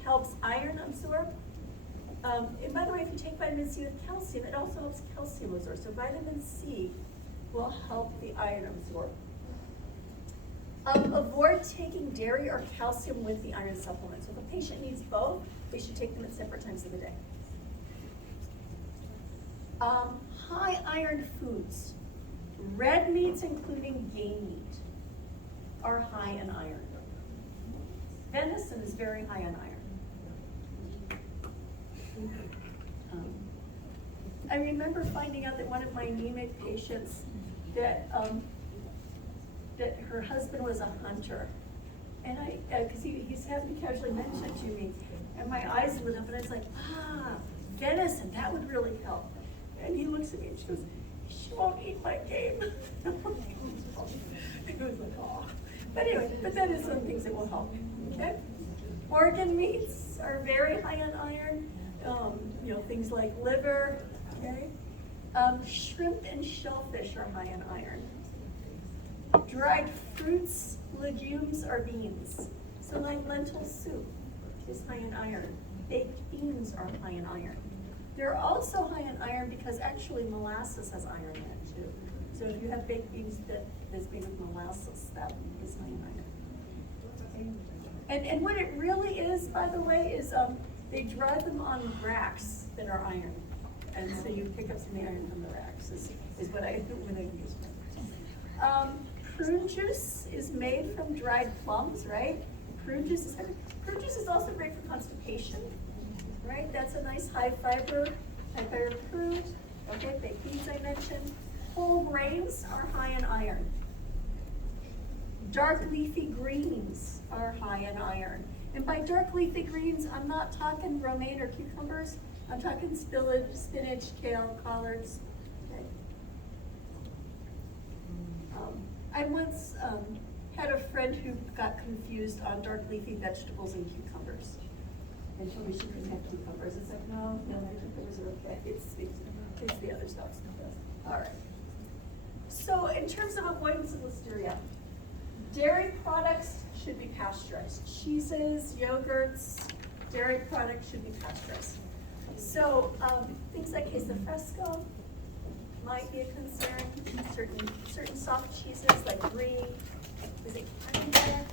helps iron absorb. And by the way, if you take vitamin C with calcium, it also helps calcium absorb. So vitamin C will help the iron absorb. Avoid taking dairy or calcium with the iron supplement. So if a patient needs both, they should take them at separate times of the day. High iron foods. Red meats, including game meat, are high in iron. Venison is very high in iron. I remember finding out that one of my anemic patients that her husband was a hunter, and because he's had me casually mention it to me, and my eyes lit up, and I was like, venison, that would really help. And he looks at me and she goes, she won't eat my game. It was like, oh. But anyway, but that is some things that will help. Okay. Organ meats are very high in iron. Things like liver. Okay. Shrimp and shellfish are high in iron. Dried fruits, legumes, or beans. So like lentil soup is high in iron. Baked beans are high in iron. They're also high in iron because actually molasses has iron in it too. So if you have baked beans that is made with molasses, that is high in iron. Okay. And what it really is, by the way, is they dry them on racks that are iron. And so you pick up some iron from the racks is what I use. Prune juice is made from dried plums, right? Prune juice is also great for constipation, right? That's a nice high fiber prune. Okay, baked beans I mentioned. Whole grains are high in iron. Dark leafy greens are high in iron. And by dark leafy greens, I'm not talking romaine or cucumbers. I'm talking spinach, kale, collards. Okay. I once had a friend who got confused on dark leafy vegetables and cucumbers. And told me she couldn't have cucumbers. It's like, no, my cucumbers are okay. It's the other stuff. All right. So in terms of avoidance of listeria, dairy products should be pasteurized. Cheeses, yogurts, dairy products should be pasteurized. So things like queso fresco might be a concern. Certain soft cheeses like brie, is it Camembert?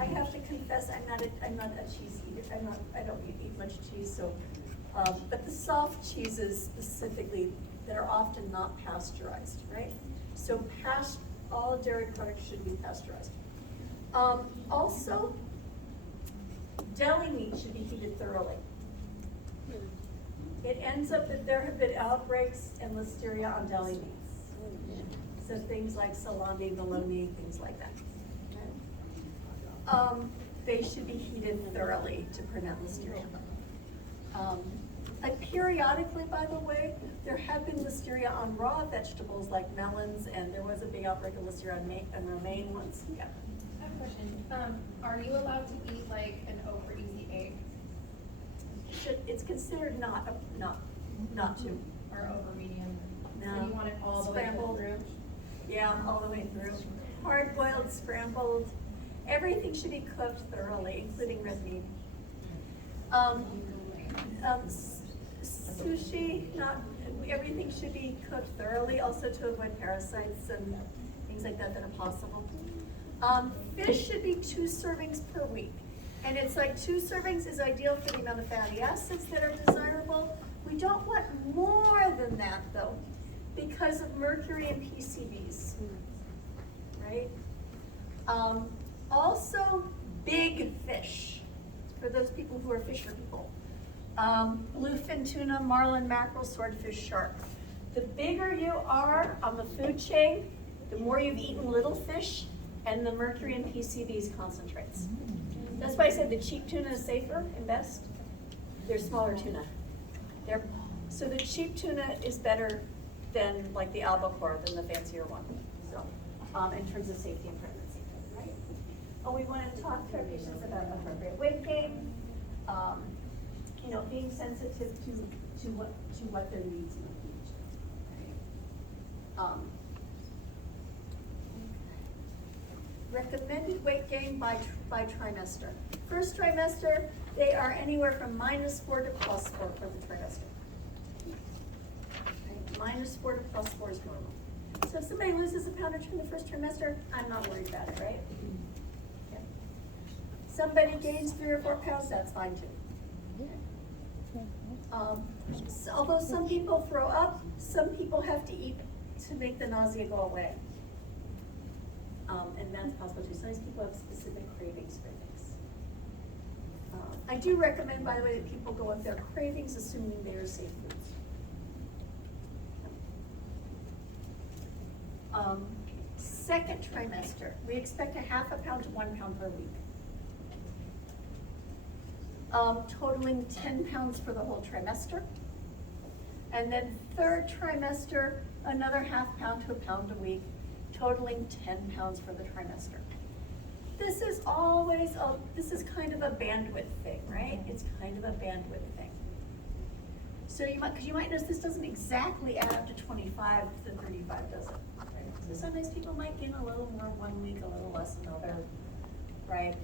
I have to confess, I'm not a cheese eater. I don't eat much cheese. So, but the soft cheeses specifically that are often not pasteurized, right? So all dairy products should be pasteurized. Also, deli meat should be heated thoroughly. It ends up that there have been outbreaks and listeria on deli meats. So things like salami, bologna, things like that. They should be heated thoroughly to prevent listeria. Periodically, by the way, there have been listeria on raw vegetables like melons, and there was a big outbreak of listeria on romaine once. Yeah. I have a question. Are you allowed to eat like an over easy egg It's considered not to. or over medium? No. So you want it all the way Scrambled. through? Yeah, all the way through. Hard boiled, scrambled. Everything should be cooked thoroughly, including red meat. Sushi, everything should be cooked thoroughly, also to avoid parasites and things like that are possible. Fish should be 2 servings per week. And it's like 2 servings is ideal for the amount of fatty acids that are desirable. We don't want more than that though, because of mercury and PCBs, right? Also, big fish, for those people who are fisher people. Bluefin tuna, marlin, mackerel, swordfish, shark. The bigger you are on the food chain, the more you've eaten little fish, and the mercury and PCBs concentrates. That's why I said the cheap tuna is safer and best. They're smaller tuna. So the cheap tuna is better than like the albacore, than the fancier one. So, in terms of safety and pregnancy, right? We want to talk to our patients about appropriate weight gain. Being sensitive to what their needs might be. Recommended weight gain by trimester. First trimester, they are anywhere from -4 to +4 for the trimester. Okay, -4 to +4 is normal. So if somebody loses a pound or 2 in the first trimester, I'm not worried about it, right? Okay. Somebody gains 3 or 4 pounds, that's fine too. Although some people throw up, some people have to eat to make the nausea go away. And that's possible too. Sometimes people have specific cravings for things. I do recommend, by the way, that people go with their cravings, assuming they are safe foods. Second trimester, we expect 1/2 pound to 1 pound per week. Totaling 10 pounds for the whole trimester. And then third trimester, another 1/2 pound to 1 pound a week, totaling 10 pounds for the trimester. This is this is kind of a bandwidth thing, right? It's kind of a bandwidth thing. So you might notice this doesn't exactly add up to 25 to 35, does it? Right? So sometimes people might gain a little more 1 week, a little less another, right?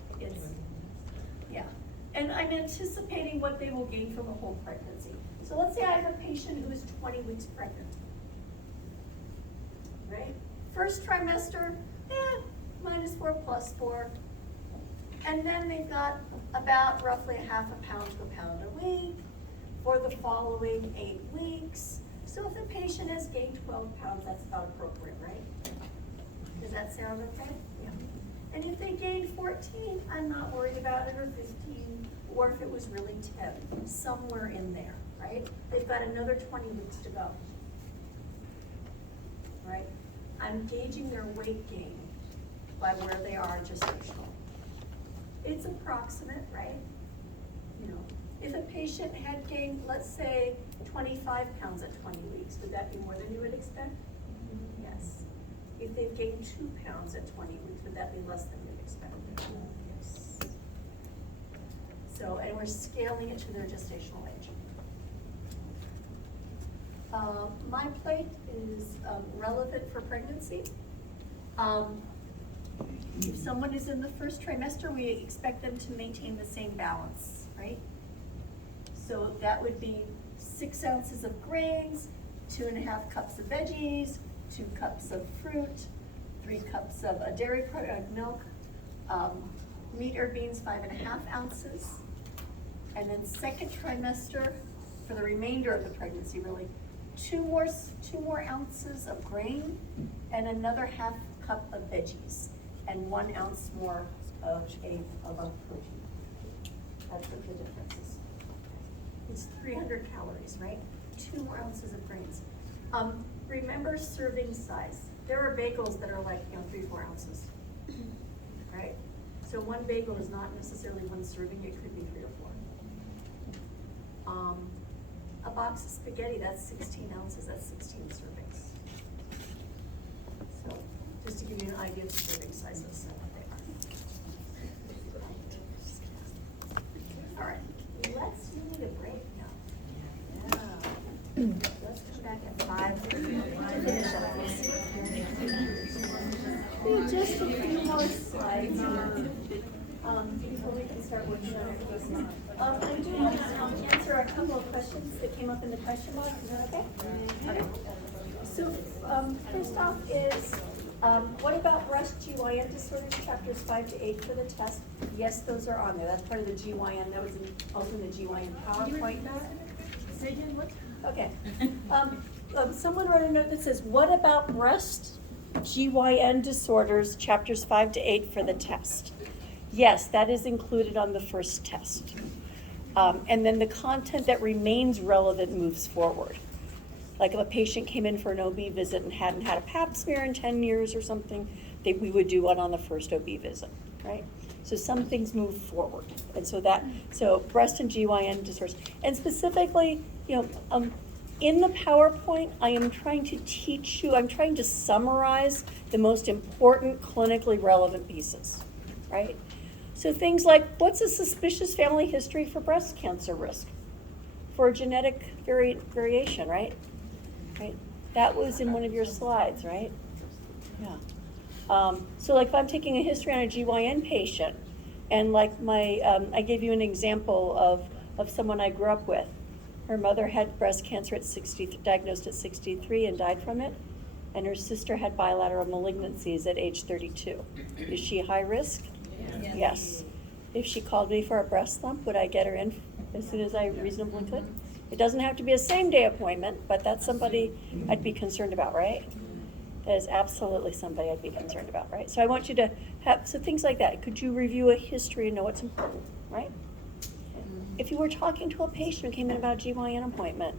Yeah. And I'm anticipating what they will gain from a whole pregnancy. So let's say I have a patient who is 20 weeks pregnant, right? First trimester, -4 +4. And then they've got about roughly 1/2 pound to 1 pound a week for the following 8 weeks. So if the patient has gained 12 pounds, that's about appropriate, right? Does that sound okay? Yeah. And if they gain 14, I'm not worried about it, or 15, or if it was really 10, somewhere in there, right? They've got another 20 weeks to go, right? I'm gauging their weight gain by where they are gestational. It's approximate, right? If a patient had gained, let's say, 25 pounds at 20 weeks, would that be more than you would expect? Yes. If they've gained 2 pounds at 20 weeks, would that be less than you'd expect? Yes. So, and we're scaling it to their gestational age. My plate is relevant for pregnancy. If someone is in the first trimester, we expect them to maintain the same balance, right? So that would be 6 ounces of grains, 2.5 cups of veggies, 2 cups of fruit, 3 cups of a dairy product, milk, meat or beans, 5.5 ounces. And then second trimester, for the remainder of the pregnancy, really, 2 more ounces of grain and another 1/2 cup of veggies and 1 ounce more of a protein. That's what the difference is. It's 300 calories, right? 2 more ounces of grains. Remember serving size. There are bagels that are like, 3-4 ounces, right? So 1 bagel is not necessarily 1 serving, it could be 3 or 4. A box of spaghetti, that's 16 ounces, that's 16 servings. So, just to give you an idea of the serving sizes and what they are. All right, we need a break now. Yeah. Let's come back at 5 to finish up this. Just a few more slides here. Before we can start working on it. I do want to answer a couple of questions that came up in the question box. Is that okay? Okay. So, first off is, what about breast GYN disorders, chapters 5 to 8 for the test? Yes, those are on there. That's part of the GYN. That was also in the GYN PowerPoint. Say again, what? Okay. Someone wrote a note that says, what about breast GYN disorders, chapters 5 to 8 for the test? Yes, that is included on the first test. And then the content that remains relevant moves forward. Like if a patient came in for an OB visit and hadn't had a pap smear in 10 years or something, we would do one on the first OB visit, right? So some things move forward. And so breast and GYN disorders. And specifically, in the PowerPoint, I am trying to teach you, I'm trying to summarize the most important clinically relevant pieces, right? So things like, what's a suspicious family history for breast cancer risk? For genetic variation, right? Right? That was in one of your slides, right? Yeah. So like if I'm taking a history on a GYN patient, and like I gave you an example of someone I grew up with. Her mother had breast cancer diagnosed at 63 and died from it. And her sister had bilateral malignancies at age 32. Is she high risk? Yes. If she called me for a breast lump, would I get her in as soon as I reasonably could? It doesn't have to be a same-day appointment, but that's somebody I'd be concerned about, right? That is absolutely somebody I'd be concerned about, right? So I want you to have, so things like that. Could you review a history and know what's important, right? If you were talking to a patient who came in about a GYN appointment,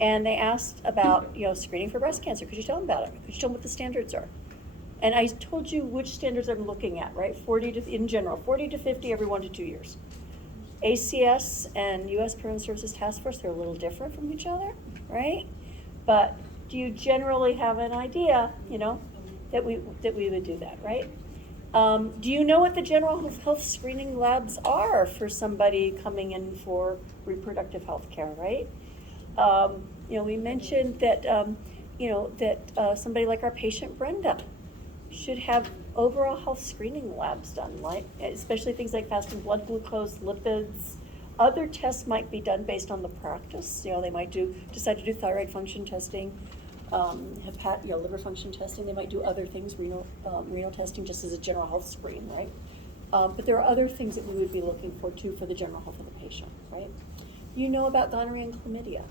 and they asked about, screening for breast cancer, could you tell them about it? Could you tell them what the standards are? And I told you which standards I'm looking at, right? 40 to 50 every 1 to 2 years. ACS and U.S. Preventive Services Task Force, they're a little different from each other, right? But do you generally have an idea, that we would do that, right? Do you know what the general health screening labs are for somebody coming in for reproductive health care, right? We mentioned that, somebody like our patient Brenda should have overall health screening labs done, right? Especially things like fasting blood glucose, lipids. Other tests might be done based on the practice. They might decide to do thyroid function testing, liver function testing. They might do other things, renal testing, just as a general health screen, right? But there are other things that we would be looking for too for the general health of the patient, right? You know about gonorrhea and chlamydia.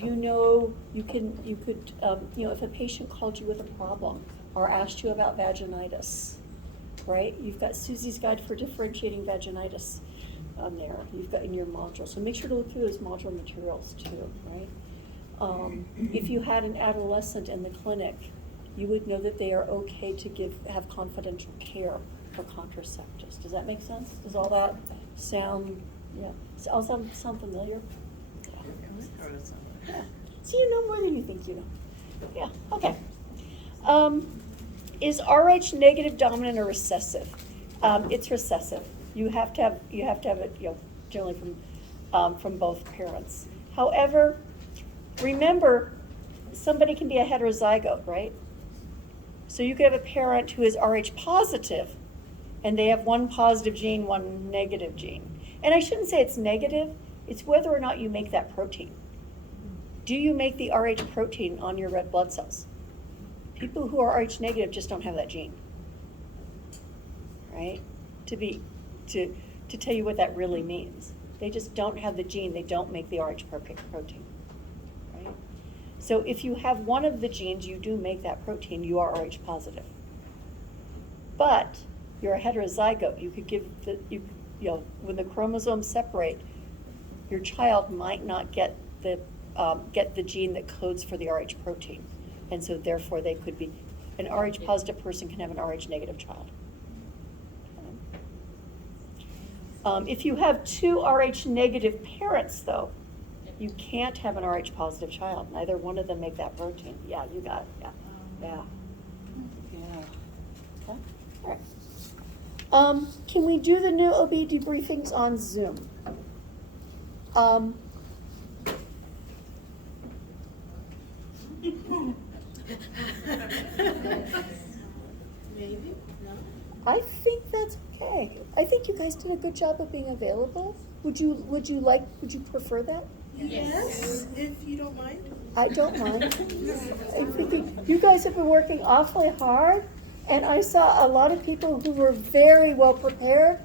You could, if a patient called you with a problem or asked you about vaginitis, right? You've got Susie's Guide for Differentiating Vaginitis there. You've got in your module. So make sure to look through those module materials too, right? If you had an adolescent in the clinic, you would know that they are okay to have confidential care for contraceptives. Does that make sense? Does all that sound, does all sound familiar? Yeah. So you know more than you think you know. Yeah, okay. Is RH negative dominant or recessive? It's recessive. You have to have it, generally from both parents. However, remember, somebody can be a heterozygote, right? So you could have a parent who is Rh positive, and they have one positive gene, one negative gene. And I shouldn't say it's negative, it's whether or not you make that protein. Do you make the Rh protein on your red blood cells? People who are Rh negative just don't have that gene, right? To tell you what that really means. They just don't have the gene, they don't make the Rh protein, right? So if you have one of the genes, you do make that protein, you are Rh positive. But you're a heterozygote, you could give when the chromosomes separate, your child might not get the gene that codes for the Rh protein. And so therefore they could be, an Rh positive person can have an Rh negative child. If you have two Rh negative parents though, you can't have an Rh positive child. Neither one of them make that protein. Yeah, you got it, yeah. Okay, all right. Can we do the new OB debriefings on Zoom? Maybe, no? I think that's okay. I think you guys did a good job of being available. Would you prefer that? Yes, if you don't mind. I don't mind. I think you guys have been working awfully hard, and I saw a lot of people who were very well prepared,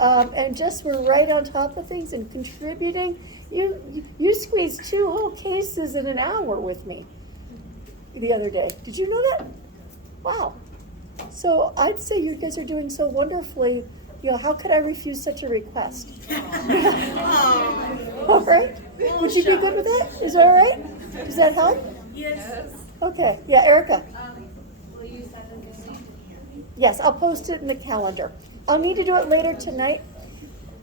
and just were right on top of things and contributing. You squeezed 2 whole cases in an hour with me the other day. Did you know that? Wow. So I'd say you guys are doing so wonderfully. How could I refuse such a request? All right. Would you be good with that? Is that all right? Does that help? Yes. Okay. Yeah, Erica. Will you send them to me? Yes, I'll post it in the calendar. I'll need to do it later tonight.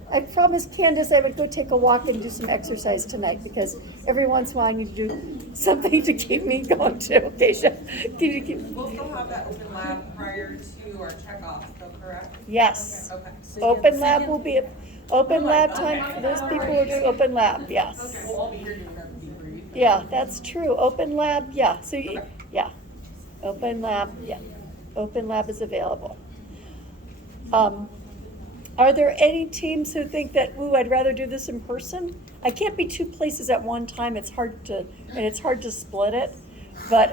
I promised Candace I would go take a walk and do some exercise tonight because every once in a while I need to do something to keep me going too. Okay, We'll still have that open lab prior to our checkoff, though, correct? Yes. Okay. Open lab will be open lab time for those people who are doing open lab. Yes. We'll all be here doing that debrief. Yeah, that's true. Open lab, yeah. So, yeah. Open lab, yeah. Open lab is available. Are there any teams who think that, I'd rather do this in person? I can't be 2 places at one time. It's hard to split it. But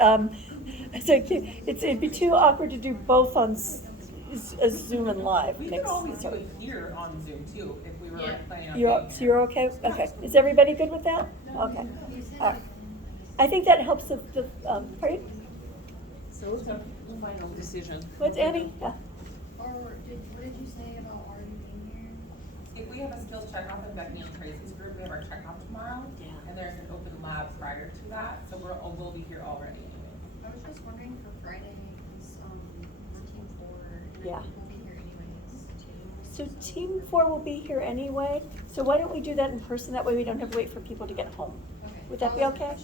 it'd be too awkward to do both on Zoom and live. We could always do it here on Zoom too, if we were planning on being So you're okay? Okay. Is everybody good with that? Okay. All right. I think that helps pardon? So it's a final decision. What's Annie? Yeah. What did you say about already being here? If we have a skills checkoff in Becky and Tracy's group, we have our checkoff tomorrow. Yeah. And there's an open lab prior to that, so we'll be here already. I was just wondering for Friday, because, we're team 4, and Yeah. we'll be here anyways, too. So team 4 will be here anyway. So why don't we do that in person? That way we don't have to wait for people to get home. Okay. Would that be okay?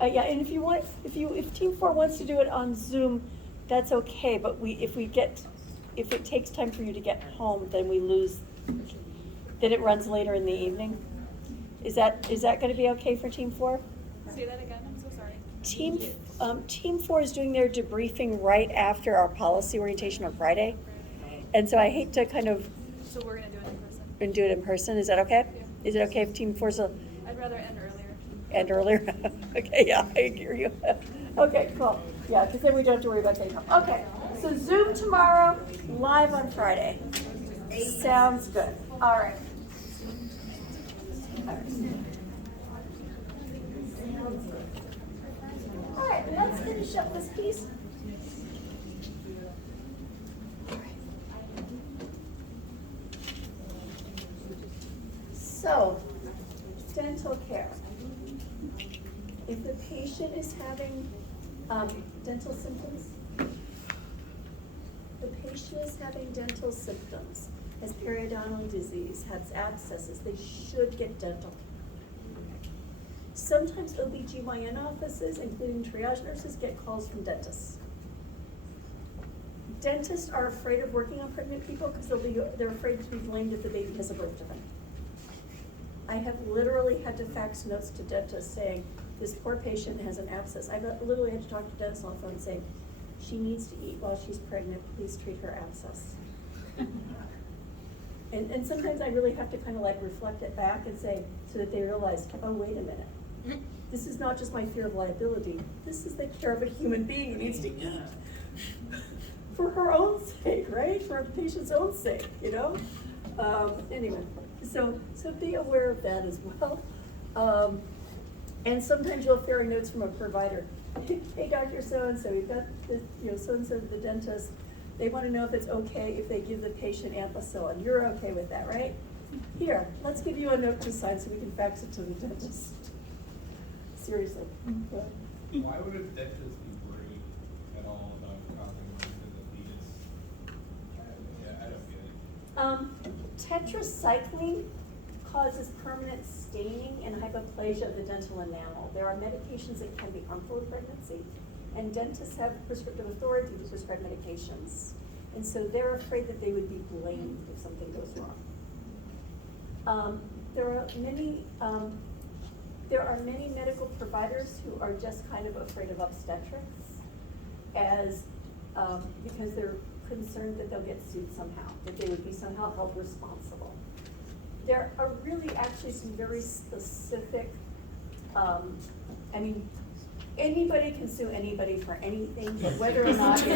Yeah, and if team 4 wants to do it on Zoom, that's okay. But if it takes time for you to get home, then we lose. Then it runs later in the evening. Is that going to be okay for team 4? Say that again, I'm so sorry. Team 4 is doing their debriefing right after our policy orientation on Friday, and so I hate to kind of So we're gonna do it in person. do it in person. Is that okay? Yeah. Is it okay if team 4's I'd rather end earlier. end earlier? Okay, yeah, I hear you. Okay, cool. Yeah, because then we don't have to worry about getting home. Okay, so Zoom tomorrow, live on Friday. Sounds good. All right. All right, let's finish up this piece. So, dental care. If the patient is having dental symptoms, has periodontal disease, has abscesses, they should get dental. Sometimes OBGYN offices, including triage nurses, get calls from dentists. Dentists are afraid of working on pregnant people because they're afraid to be blamed if the baby has a birth defect. I have literally had to fax notes to dentists saying, this poor patient has an abscess. I literally had to talk to dentists on the phone saying, she needs to eat while she's pregnant, please treat her abscess. And sometimes I really have to kind of like reflect it back and say, so that they realize, oh, wait a minute. This is not just my fear of liability, this is the care of a human being who needs to eat. For her own sake, right? For the patient's own sake, you know? Anyway, so be aware of that as well. And sometimes you'll hear notes from a provider. Hey, Dr. So-and-so, we've got this, so-and-so, the dentist. They want to know if it's okay if they give the patient ampicillin. You're okay with that, right? Here, let's give you a note to sign so we can fax it to the dentist. Seriously. Why would a dentist be worried at all about causing harm to the fetus? I don't get it. Tetracycline causes permanent staining and hypoplasia of the dental enamel. There are medications that can be harmful in pregnancy, and dentists have prescriptive authority to prescribe medications. And so they're afraid that they would be blamed if something goes wrong. There are many medical providers who are just kind of afraid of obstetrics because they're concerned that they'll get sued somehow, that they would be somehow held responsible. There are really actually some very specific, anybody can sue anybody for anything, but whether or not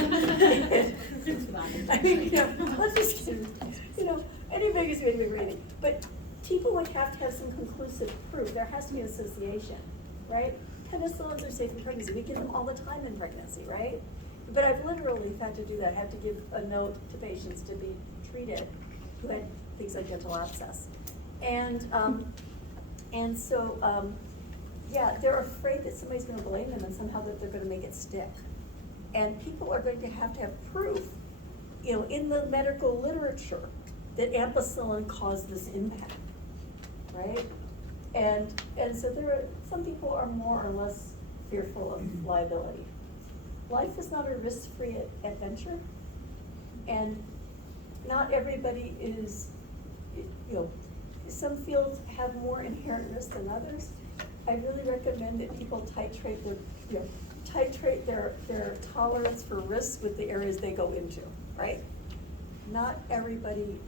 let's just, anybody can sue anybody for anything. But people would have to have some conclusive proof. There has to be an association, right? Penicillins are safe in pregnancy. We give them all the time in pregnancy, right? But I've literally had to do that. I have to give a note to patients to be treated who had things like dental abscess. And so they're afraid that somebody's gonna blame them and somehow that they're gonna make it stick. And people are going to have proof, in the medical literature that ampicillin caused this impact, right? And so some people are more or less fearful of liability. Life is not a risk-free adventure, and not everybody is, some fields have more inherent risk than others. I really recommend that people titrate their tolerance for risk with the areas they go into, right? Not everybody,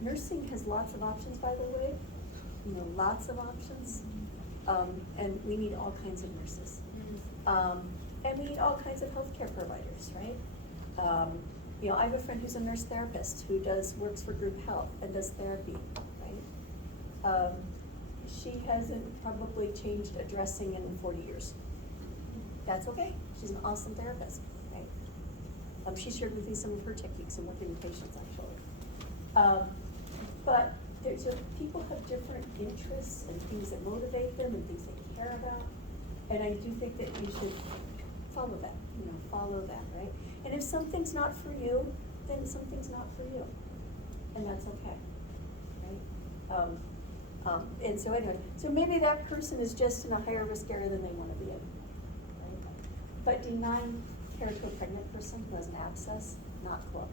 nursing has lots of options, by the way, lots of options. And we need all kinds of nurses. And we need all kinds of healthcare providers, right? I have a friend who's a nurse therapist who works for group health and does therapy, right? She hasn't probably changed a dressing in 40 years. That's okay. She's an awesome therapist, right? She shared with me some of her techniques in working with patients, actually. But people have different interests and things that motivate them and things they care about. And I do think that you should follow that, right? And if something's not for you, then something's not for you. And that's okay, right? And so anyway, so maybe that person is just in a higher risk area than they want to be in, right? But denying care to a pregnant person who has an abscess, not cool.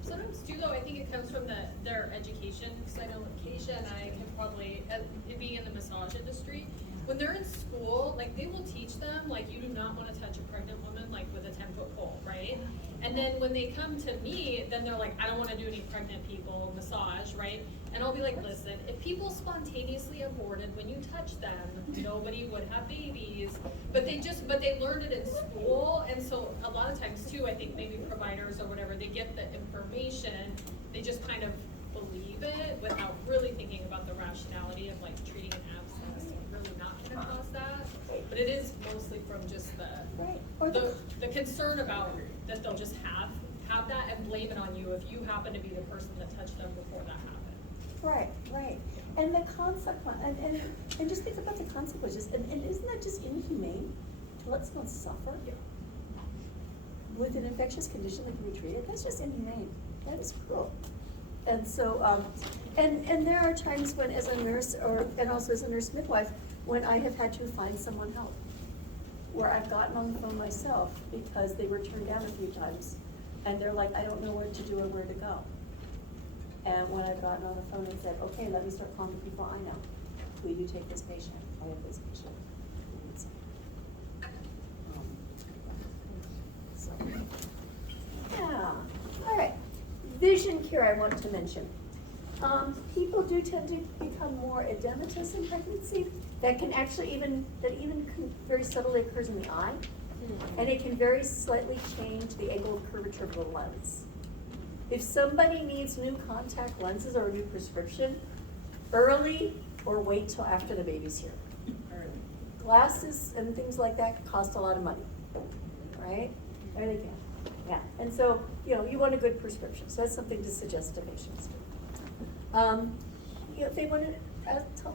Sometimes too, though, I think it comes from their education, because I know Keisha and I can probably, being in the massage industry, when they're in school, they will teach them, you do not want to touch a pregnant woman, with a 10-foot pole, right? And then when they come to me, then they're like, I don't want to do any pregnant people massage, right? And I'll be like, listen, if people spontaneously aborted when you touch them, nobody would have babies. But they learned it in school, and so a lot of times too, I think maybe providers or whatever, they get the information, they just kind of believe it without really thinking about the rationality of treating an abscess and really not gonna cause that. But it is mostly from just the concern about that they'll just have that and blame it on you if you happen to be the person that touched them before that happened. Right. And the consequence, and just think about the consequences, and isn't that just inhumane to let someone suffer with an infectious condition that can be treated? That's just inhumane. That is cruel. And so, and there are times when, as a nurse, and also as a nurse midwife, when I have had to find someone help, where I've gotten on the phone myself because they were turned down a few times, and they're like, I don't know what to do or where to go. And when I've gotten on the phone and said, okay, let me start calling the people I know. Will you take this patient? I have this patient. So, yeah, all right. Vision care I want to mention. People do tend to become more edematous in pregnancy. That can actually very subtly occurs in the eye. And it can very slightly change the angle of curvature of the lens. If somebody needs new contact lenses or a new prescription, early or wait till after the baby's here. Glasses and things like that cost a lot of money, right? There they can, yeah. And so, you want a good prescription, so that's something to suggest to patients. If they want to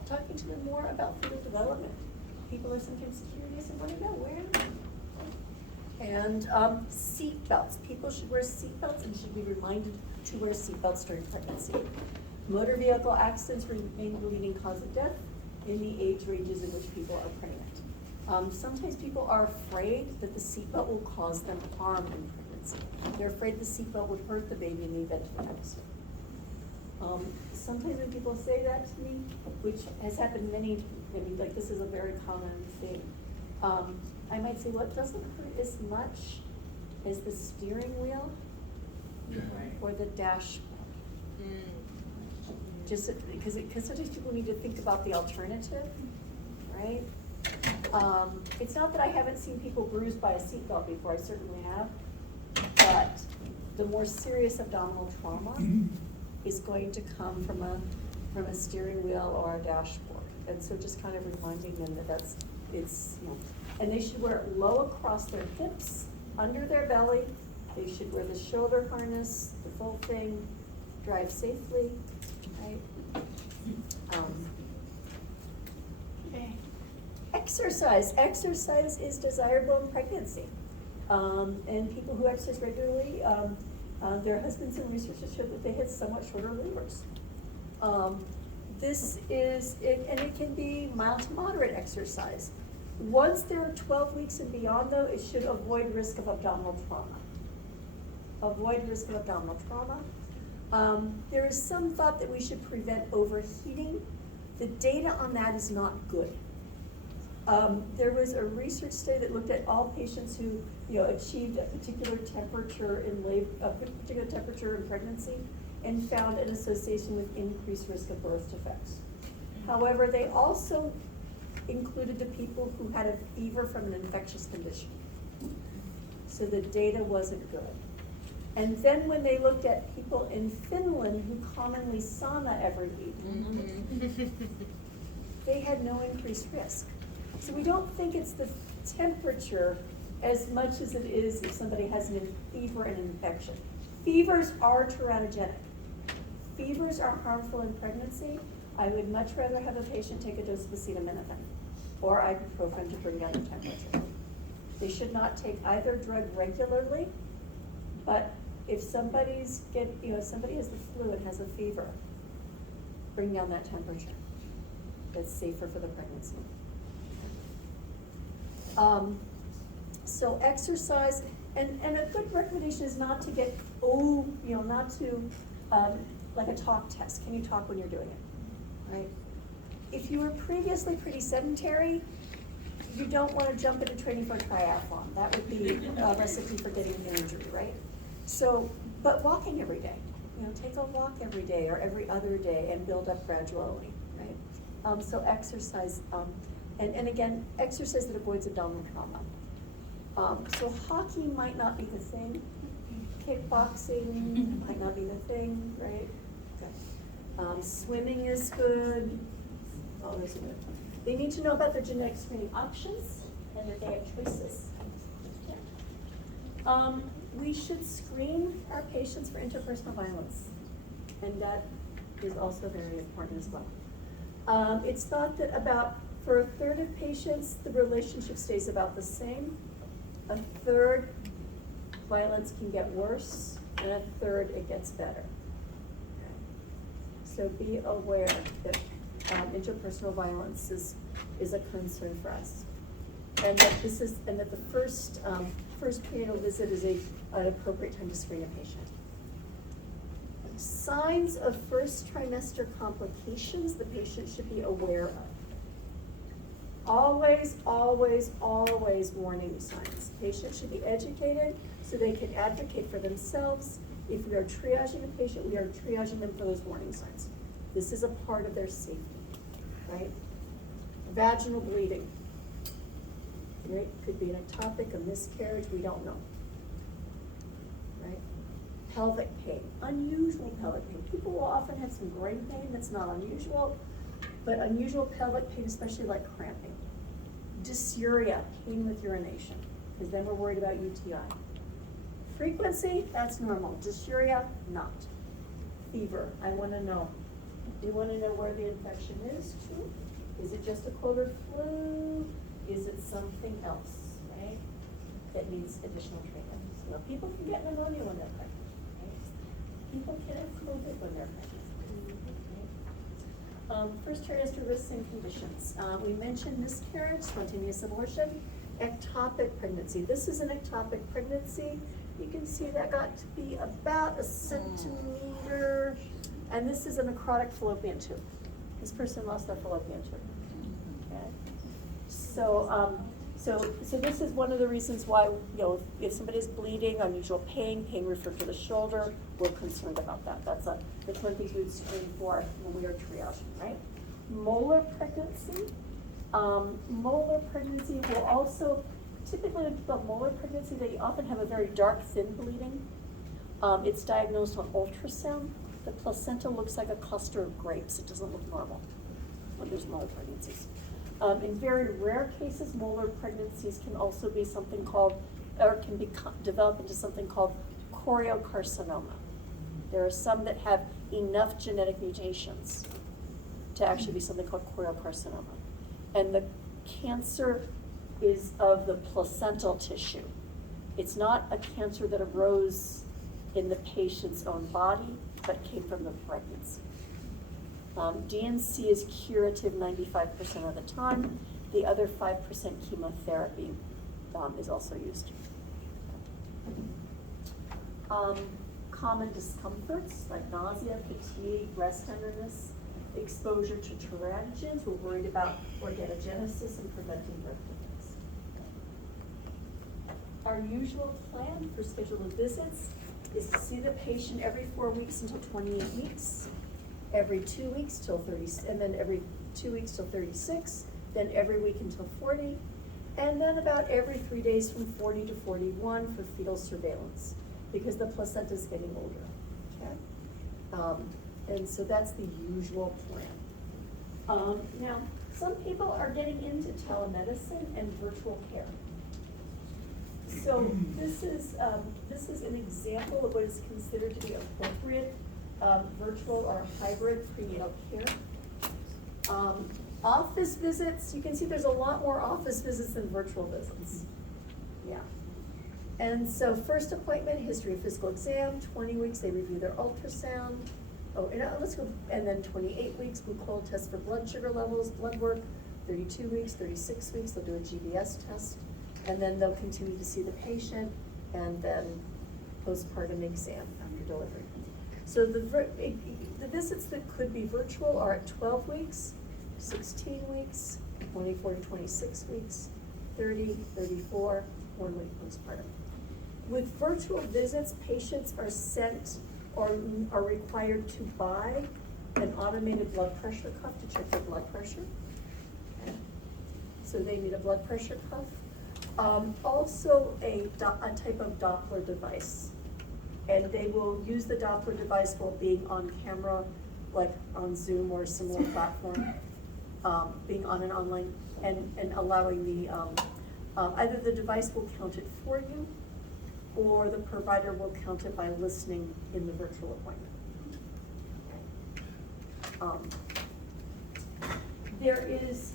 talking to them more about fetal development, people are sometimes curious and want to know where. And seat belts. People should wear seat belts and should be reminded to wear seat belts during pregnancy. Motor vehicle accidents remain the leading cause of death in the age ranges in which people are pregnant. Sometimes people are afraid that the seatbelt will cause them harm in pregnancy. They're afraid the seatbelt would hurt the baby in the event of an accident. Sometimes when people say that to me, which has happened like this is a very common thing, I might say, well, it doesn't hurt as much as the steering wheel or the dashboard. Just because sometimes people need to think about the alternative, right? It's not that I haven't seen people bruised by a seatbelt before, I certainly have, but the more serious abdominal trauma is going to come from a steering wheel or a dashboard. And so just kind of reminding them that and they should wear it low across their hips, under their belly. They should wear the shoulder harness, the full thing, drive safely, right? Okay. Exercise. Exercise is desirable in pregnancy. And people who exercise regularly, their husbands and research has showed that they have somewhat shorter labors. It can be mild to moderate exercise. Once there are 12 weeks and beyond, though, it should avoid risk of abdominal trauma. Avoid risk of abdominal trauma. There is some thought that we should prevent overheating. The data on that is not good. There was a research study that looked at all patients who achieved a particular temperature in pregnancy and found an association with increased risk of birth defects. However, they also included the people who had a fever from an infectious condition. So the data wasn't good. And then when they looked at people in Finland who commonly sauna every week, they had no increased risk. So we don't think it's the temperature as much as it is if somebody has a fever and an infection. Fevers are teratogenic. Fevers are harmful in pregnancy. I would much rather have a patient take a dose of acetaminophen or ibuprofen to bring down the temperature. They should not take either drug regularly, but if somebody has the flu and has a fever, bring down that temperature. That's safer for the pregnancy. So exercise, and a good recommendation is not to get, like a talk test. Can you talk when you're doing it, right? If you were previously pretty sedentary, you don't want to jump into training for a triathlon. That would be a recipe for getting an injury, right? So, but walking every day, take a walk every day or every other day and build up gradually, right? So exercise, and again, exercise that avoids abdominal trauma. So hockey might not be the thing. Kickboxing might not be the thing, right? Okay. Swimming is good. Oh, those are good. They need to know about their genetic screening options and that they have choices. We should screen our patients for interpersonal violence, and that is also very important as well. It's thought that for a third of patients, the relationship stays about the same. A third, violence can get worse, and a third, it gets better. So be aware that interpersonal violence is a concern for us, and that the first prenatal visit is an appropriate time to screen a patient. Signs of first trimester complications the patient should be aware of. Always, always, always warning signs. Patients should be educated so they can advocate for themselves. If we are triaging a patient, we are triaging them for those warning signs. This is a part of their safety, right? Vaginal bleeding, right? Could be an ectopic, a miscarriage, we don't know, right? Pelvic pain, unusual pelvic pain. People will often have some groin pain that's not unusual, but unusual pelvic pain, especially like cramping. Dysuria, pain with urination, because then we're worried about UTI. Frequency, that's normal. Dysuria, not. Fever, I want to know. Do you want to know where the infection is too? Is it just a cold or flu? Is it something else, right? That needs additional treatment. So people can get pneumonia when they're pregnant, right? People can have COVID when they're pregnant. First trimester risks and conditions. We mentioned miscarriage, spontaneous abortion, ectopic pregnancy. This is an ectopic pregnancy. You can see that got to be about a centimeter, and this is a necrotic fallopian tube. This person lost their fallopian tube. Okay. So this is one of the reasons why, you know, if somebody's bleeding, unusual pain referred to the shoulder, we're concerned about that. That's one thing we would screen for when we are triaging, right? Molar pregnancy. Molar pregnancy will also, typically when people have molar pregnancy, they often have a very dark, thin bleeding. It's diagnosed on ultrasound. The placenta looks like a cluster of grapes. It doesn't look normal when there's molar pregnancies. In very rare cases, molar pregnancies can also be something called, or can be develop into something called choriocarcinoma. There are some that have enough genetic mutations to actually be something called choriocarcinoma. And the cancer is of the placental tissue. It's not a cancer that arose in the patient's own body, but came from the pregnancy. DNC is curative 95% of the time. The other 5% chemotherapy is also used. Common discomforts like nausea, fatigue, breast tenderness, exposure to teratogens. We're worried about organogenesis and preventing birth defects. Our usual plan for scheduled visits is to see the patient every 4 weeks until 28 weeks, every 2 weeks till 30, and then every 2 weeks till 36, then every week until 40, and then about every 3 days from 40 to 41 for fetal surveillance, because the placenta is getting older, okay? And so that's the usual plan. Now, some people are getting into telemedicine and virtual care. So this is an example of what is considered to be appropriate virtual or hybrid prenatal care. Office visits, you can see there's a lot more office visits than virtual visits. Yeah. And so first appointment, history of physical exam, 20 weeks, they review their ultrasound. Oh, and let's go, and then 28 weeks, glucose test for blood sugar levels, blood work, 32 weeks, 36 weeks, they'll do a GBS test. And then they'll continue to see the patient, and then postpartum exam after delivery. So the visits that could be virtual are at 12 weeks, 16 weeks, 24 to 26 weeks, 30, 34, 1 week postpartum. With virtual visits, patients are sent or are required to buy an automated blood pressure cuff to check their blood pressure. Okay. So they need a blood pressure cuff. Also a type of Doppler device. And they will use the Doppler device while being on camera, like on Zoom or a similar platform, being on an online, and allowing the, either the device will count it for you, or the provider will count it by listening in the virtual appointment. There is,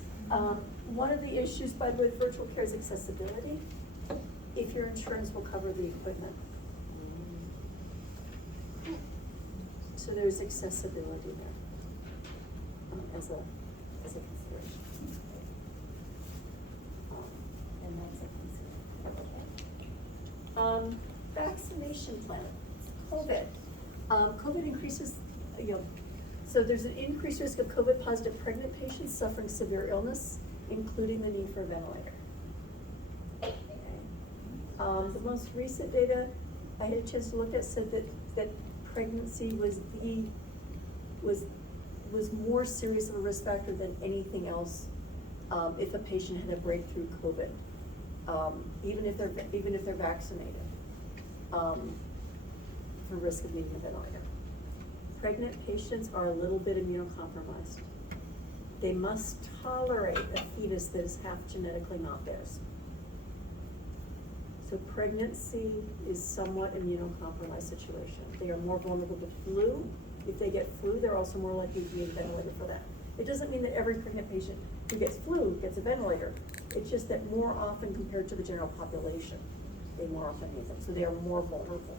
one of the issues, by the way, with virtual care is accessibility, if your insurance will cover the equipment. So there's accessibility there as a consideration. And that's a consideration. Vaccination plan. COVID. COVID increases, so there's an increased risk of COVID positive pregnant patients suffering severe illness, including the need for a ventilator. Okay. The most recent data I had a chance to look at said that pregnancy was more serious of a risk factor than anything else, if a patient had a breakthrough COVID, even if they're vaccinated, for risk of needing a ventilator. Pregnant patients are a little bit immunocompromised. They must tolerate a fetus that is half genetically not theirs. So pregnancy is somewhat immunocompromised situation. They are more vulnerable to flu. If they get flu, they're also more likely to need a ventilator for that. It doesn't mean that every pregnant patient who gets flu gets a ventilator. It's just that more often compared to the general population, they more often need them, so they are more vulnerable.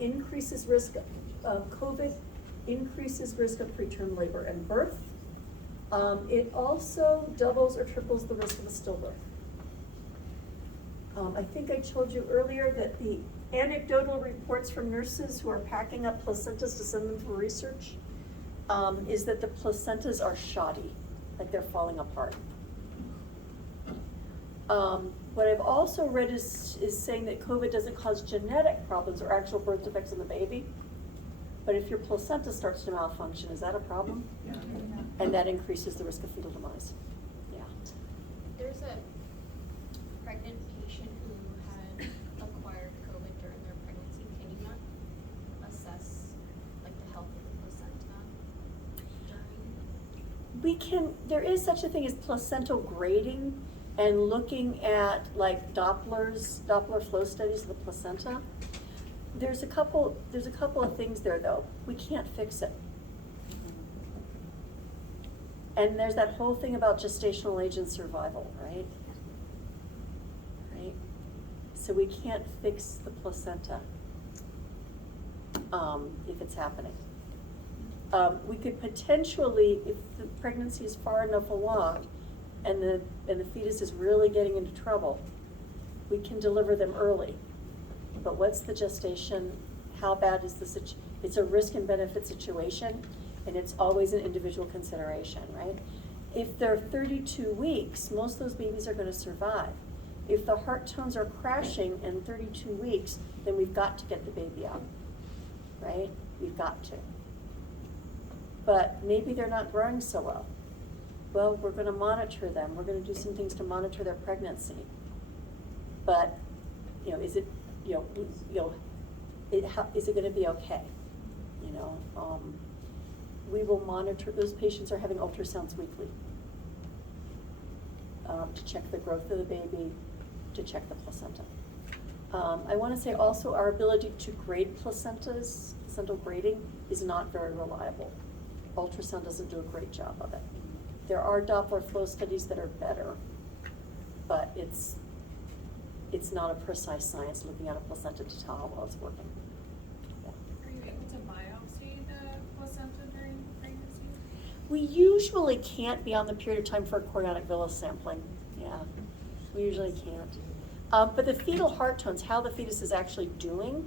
Increases risk of COVID, increases risk of preterm labor and birth. It also doubles or triples the risk of a stillbirth. I think I told you earlier that the anecdotal reports from nurses who are packing up placentas to send them for research is that the placentas are shoddy, like they're falling apart. What I've also read is saying that COVID doesn't cause genetic problems or actual birth defects in the baby. But if your placenta starts to malfunction, is that a problem? Yeah. And that increases the risk of fetal demise. Yeah. There's a pregnant patient who had acquired COVID during their pregnancy. Can you not assess like the health of the placenta during? We can, there is such a thing as placental grading and looking at like Doppler flow studies of the placenta. There's a couple of things there though. We can't fix it. And there's that whole thing about gestational age and survival, right? Right? So we can't fix the placenta if it's happening. We could potentially, if the pregnancy is far enough along and the fetus is really getting into trouble, we can deliver them early. But what's the gestation? How bad is the situation? It's a risk and benefit situation, and it's always an individual consideration, right? If they're 32 weeks, most of those babies are going to survive. If the heart tones are crashing in 32 weeks, then we've got to get the baby out, right? We've got to. But maybe they're not growing so well. Well, we're going to monitor them. We're going to do some things to monitor their pregnancy. But, is it, is it going to be okay? We will monitor, those patients are having ultrasounds weekly to check the growth of the baby, to check the placenta. I want to say also our ability to grade placentas, placental grading, is not very reliable. Ultrasound doesn't do a great job of it. There are Doppler flow studies that are better, but it's not a precise science looking at a placenta to tell how well it's working. Yeah. Are you able to biopsy the placenta during pregnancy? We usually can't beyond the period of time for a chorionic villus sampling. Yeah, we usually can't. But the fetal heart tones, how the fetus is actually doing,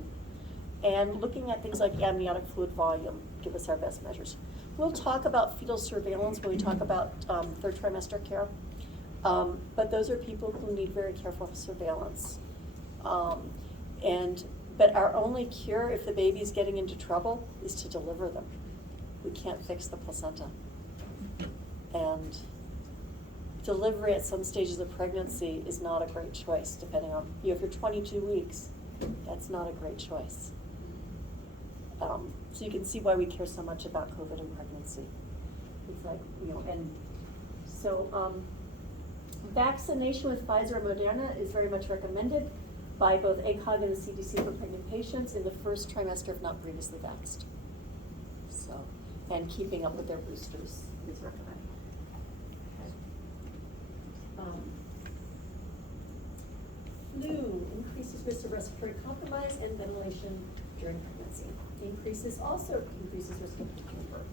and looking at things like amniotic fluid volume, give us our best measures. We'll talk about fetal surveillance when we talk about third trimester care. But those are people who need very careful surveillance. But our only cure if the baby's getting into trouble is to deliver them. We can't fix the placenta. And delivery at some stages of pregnancy is not a great choice, depending on, if you're 22 weeks, that's not a great choice. So you can see why we care so much about COVID and pregnancy. It's like, and so vaccination with Pfizer and Moderna is very much recommended by both ACOG and the CDC for pregnant patients in the first trimester if not previously vaxxed. So, and keeping up with their boosters is recommended. Flu increases risk of respiratory compromise and ventilation during pregnancy. Also increases risk of preterm birth.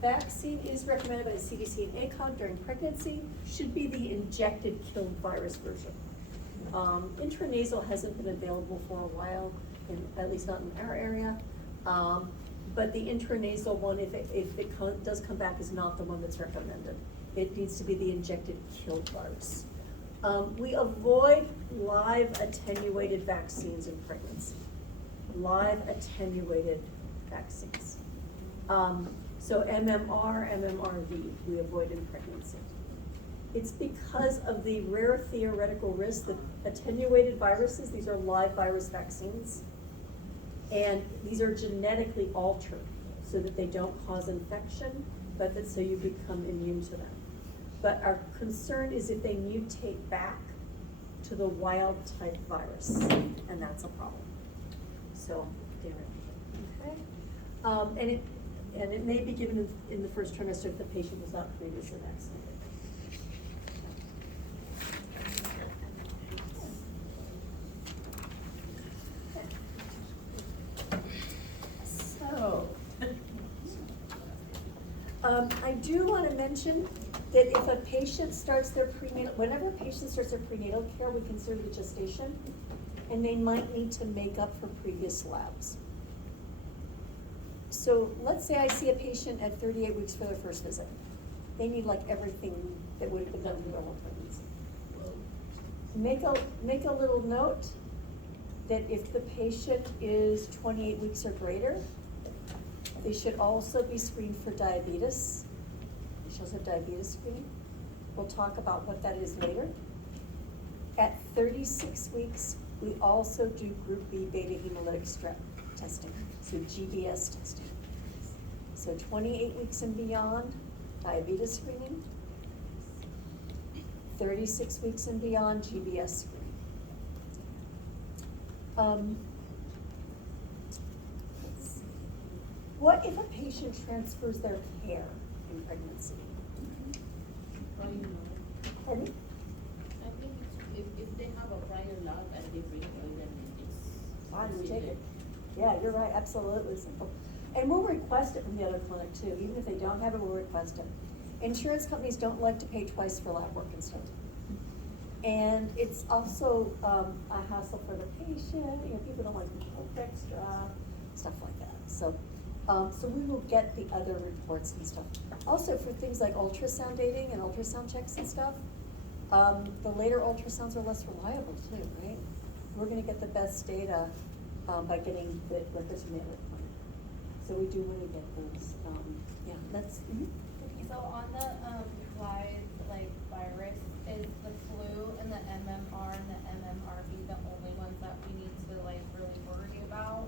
Vaccine is recommended by the CDC and ACOG during pregnancy, should be the injected killed virus version. Intranasal hasn't been available for a while. at least not in our area. But the intranasal one, if it does come back, is not the one that's recommended. It needs to be the injected killed virus. We avoid live attenuated vaccines in pregnancy. Live attenuated vaccines. So MMR, MMRV, we avoid in pregnancy. It's because of the rare theoretical risk that attenuated viruses, these are live virus vaccines, and these are genetically altered so that they don't cause infection, but that so you become immune to them. But our concern is if they mutate back to the wild type virus, and that's a problem. So, okay. And it may be given in the first trimester if the patient was not previously vaccinated. So, I do want to mention that if a patient starts their prenatal, whenever a patient starts their prenatal care, we consider the gestation, and they might need to make up for previous labs. So let's say I see a patient at 38 weeks for their first visit. They need like everything that would have been done in normal pregnancy. Make a little note that if the patient is 28 weeks or greater, they should also be screened for diabetes. They should also have diabetes screening. We'll talk about what that is later. At 36 weeks, we also do group B beta hemolytic strep testing, so GBS testing. So 28 weeks and beyond, diabetes screening. 36 weeks and beyond, GBS screening. Let's see. What if a patient transfers their care in pregnancy? Well, you know, Pardon? I think if they have a prior lab and they bring it in, then it's. Fine, we take it. Yeah, you're right, absolutely simple. And we'll request it from the other clinic too. Even if they don't have it, we'll request it. Insurance companies don't like to pay twice for lab work and stuff. And it's also a hassle for the patient. You know, people don't like to pay extra, stuff like that. So we will get the other reports and stuff. Also for things like ultrasound dating and ultrasound checks and stuff, the later ultrasounds are less reliable too, right? We're gonna get the best data by getting the records from the other clinic. So we do want to get those, yeah, that's. So on the live virus, is the flu and the MMR and the MMRV the only ones that we need to really worry about,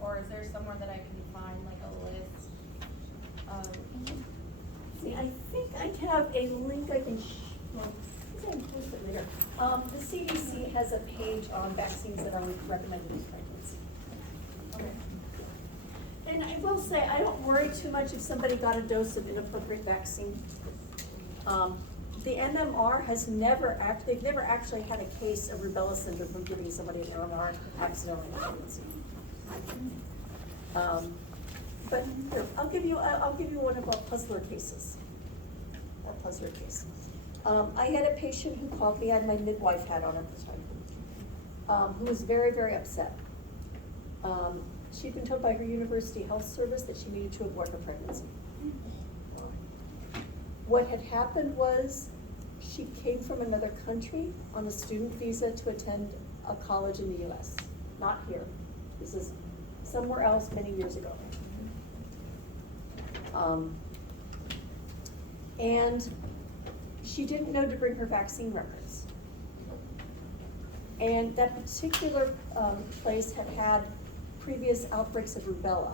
or is there somewhere that I can find a list of? See, I think I have a link I can, well, I can post it later. The CDC has a page on vaccines that are recommended in pregnancy. Okay. And I will say, I don't worry too much if somebody got a dose of inappropriate vaccine. The MMR has they've never actually had a case of rubella syndrome from giving somebody an MMR accidentally in pregnancy. But here, I'll give you one of our puzzler cases. I had a patient who called me, I had my midwife hat on at the time, who was very, very upset. She'd been told by her university health service that she needed to abort her pregnancy. What had happened was she came from another country on a student visa to attend a college in the US, not here. This is somewhere else many years ago. And she didn't know to bring her vaccine records. And that particular place had previous outbreaks of rubella.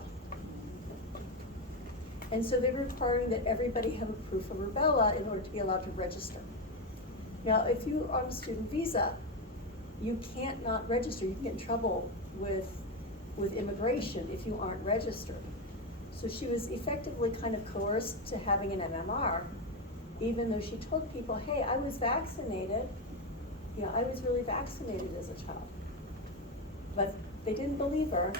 And so they were requiring that everybody have a proof of rubella in order to be allowed to register. Now, if you are on a student visa, you can't not register. You can get in trouble with immigration if you aren't registered. So she was effectively kind of coerced to having an MMR, even though she told people, hey, I was vaccinated. You know, I was really vaccinated as a child. But they didn't believe her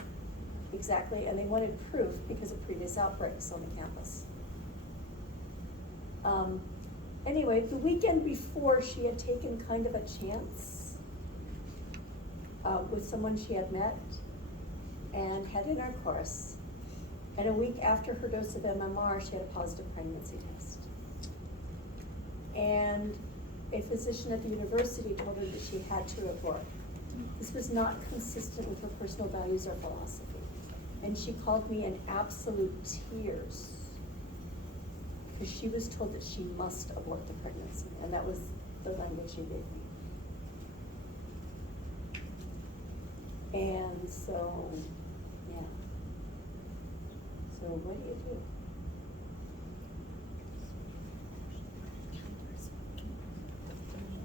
exactly, and they wanted proof because of previous outbreaks on the campus. Anyway, the weekend before, she had taken kind of a chance with someone she had met and had intercourse. And a week after her dose of MMR, she had a positive pregnancy test. And a physician at the university told her that she had to abort. This was not consistent with her personal values or philosophy. And she called me in absolute tears because she was told that she must abort the pregnancy, and that was the language she gave me. And so, yeah. So what do you do?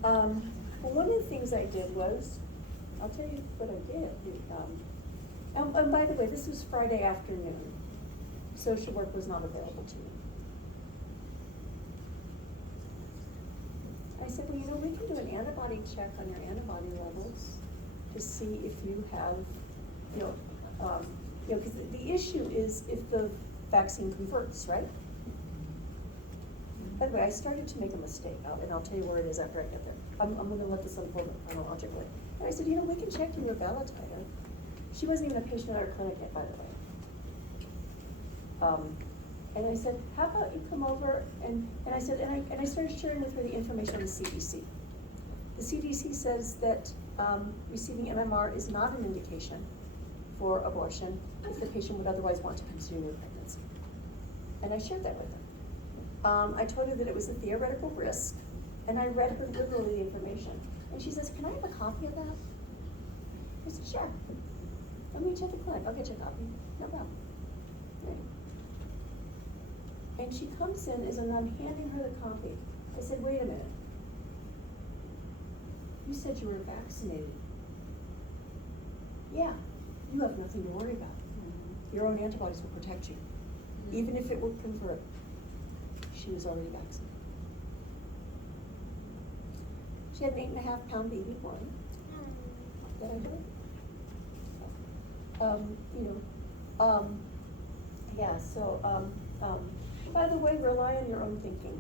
Well, one of the things I did was, I'll tell you what I did. And by the way, this was Friday afternoon. Social work was not available to me. I said, well, you know, we can do an antibody check on your antibody levels to see if you have, because the issue is if the vaccine converts, right? By the way, I started to make a mistake, and I'll tell you where it is after I get there. I'm gonna let this unfold chronologically. And I said, you know, we can check your rubella titer. She wasn't even a patient at our clinic yet, by the way. And I said, how about you come over, and I said, and I started sharing with her the information on the CDC. The CDC says that receiving MMR is not an indication for abortion if the patient would otherwise want to continue with pregnancy. And I shared that with her. I told her that it was a theoretical risk, and I read her literally the information. And she says, can I have a copy of that? I said, sure. Let me check the clinic, I'll get you a copy, no problem. Right. And she comes in, and I'm handing her the copy. I said, wait a minute. You said you were vaccinated. Yeah, you have nothing to worry about. Your own antibodies will protect you. Even if it will convert, she was already vaccinated. She had an 8.5-pound baby boy that I heard. By the way, rely on your own thinking.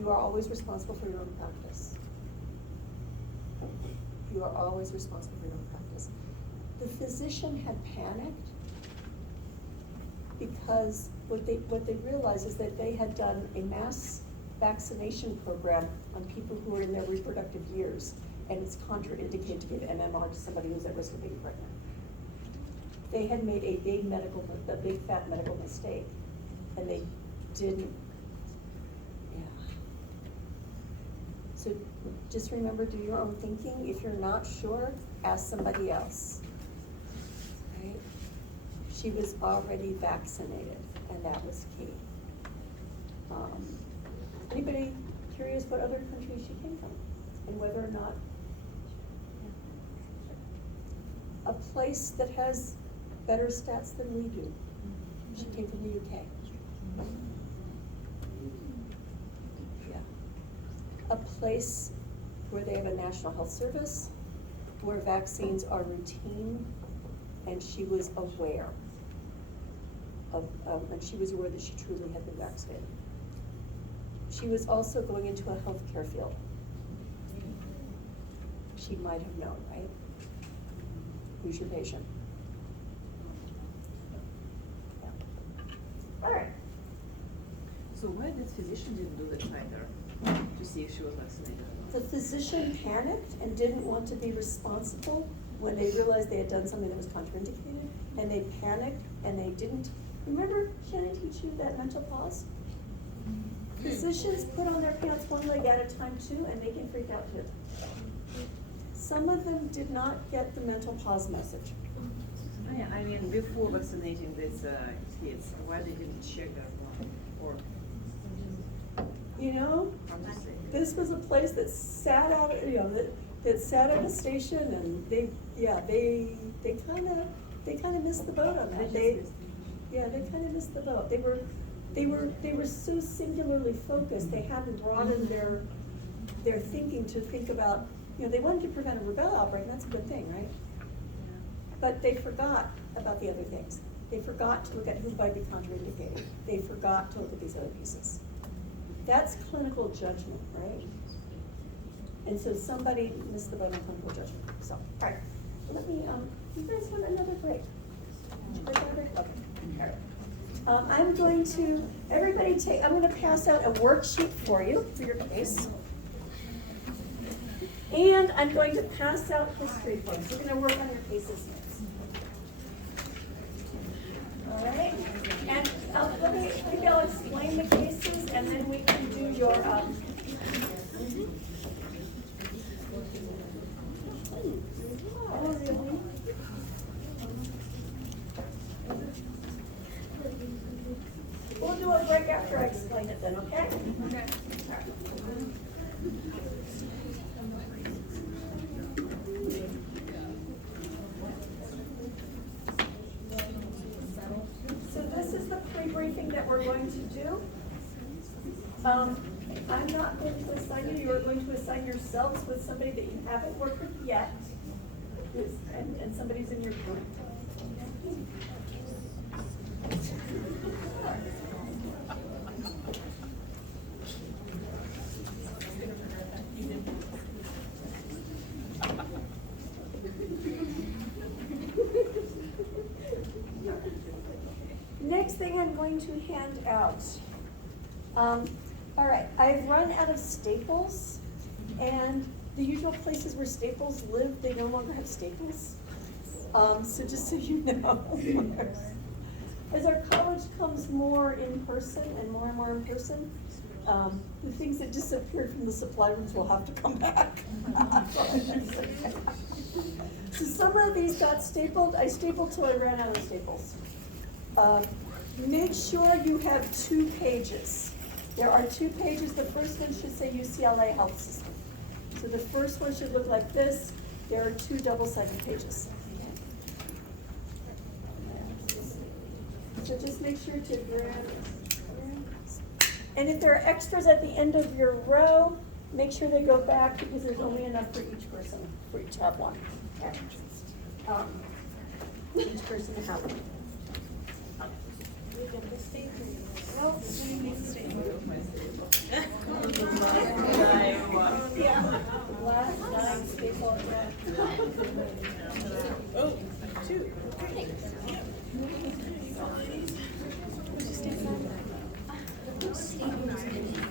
You are always responsible for your own practice. You are always responsible for your own practice. The physician had panicked because what they realized is that they had done a mass vaccination program on people who are in their reproductive years, and it's contraindicated to give MMR to somebody who's at risk of being pregnant. They had made a big fat medical mistake, and they didn't, So just remember, do your own thinking. If you're not sure, ask somebody else, right? She was already vaccinated, and that was key. Anybody curious what other countries she came from, and whether or not a place that has better stats than we do? She came from the UK. Yeah. A place where they have a national health service, where vaccines are routine, and she was aware of, and she was aware that she truly had been vaccinated. She was also going into a healthcare field. She might have known, right? Who's your patient? Yeah. All right. So why did physician didn't do the titer to see if she was vaccinated or not? The physician panicked and didn't want to be responsible when they realized they had done something that was contraindicated, and they panicked and they didn't. Remember, Shannon teach you that mental pause? Physicians put on their pants one leg at a time too, and they can freak out too. Some of them did not get the mental pause message. I mean, before vaccinating these kids, why they didn't check their blood? Or, You know, I'm just saying. this was a place that sat out, that sat at a station, and they kind of missed the boat on that. They kind of missed the boat. They were so singularly focused. They hadn't broadened their thinking to think about, they wanted to prevent a rubella outbreak, and that's a good thing, right? But they forgot about the other things. They forgot to look at who might be contraindicated. They forgot to look at these other pieces. That's clinical judgment, right? And so somebody missed the boat on clinical judgment. So, all right. let me, you guys want another break? Would you like another break? Okay. All right. I'm going to, everybody take, I'm gonna pass out a worksheet for you, for your case. And I'm going to pass out history books. We're gonna work on your cases next. All right? And maybe I'll explain the cases and then we can do your, oh, really? We'll do a break after I explain it then, okay? Okay. So this is the pre-briefing that we're going to do. I'm not going to assign you, you are going to assign yourselves with somebody that you haven't worked with yet. And somebody's in your group. Next thing I'm going to hand out. All right, I've run out of staples, and the usual places where staples live, they no longer have staples. So just so you know. As our college comes more in person and more in person, the things that disappeared from the supply rooms will have to come back. So some of these got stapled. I stapled till I ran out of staples. Make sure you have 2 pages. There are 2 pages. The first one should say UCLA Health System. So the first one should look like this. There are 2 double-sided pages. So just make sure to grab. And if there are extras at the end of your row, make sure they go back because there's only enough for each person, for each to have one. Okay. Each person to have one. Well, we need to stay. Yeah. Last 9 staple. Oh, 2.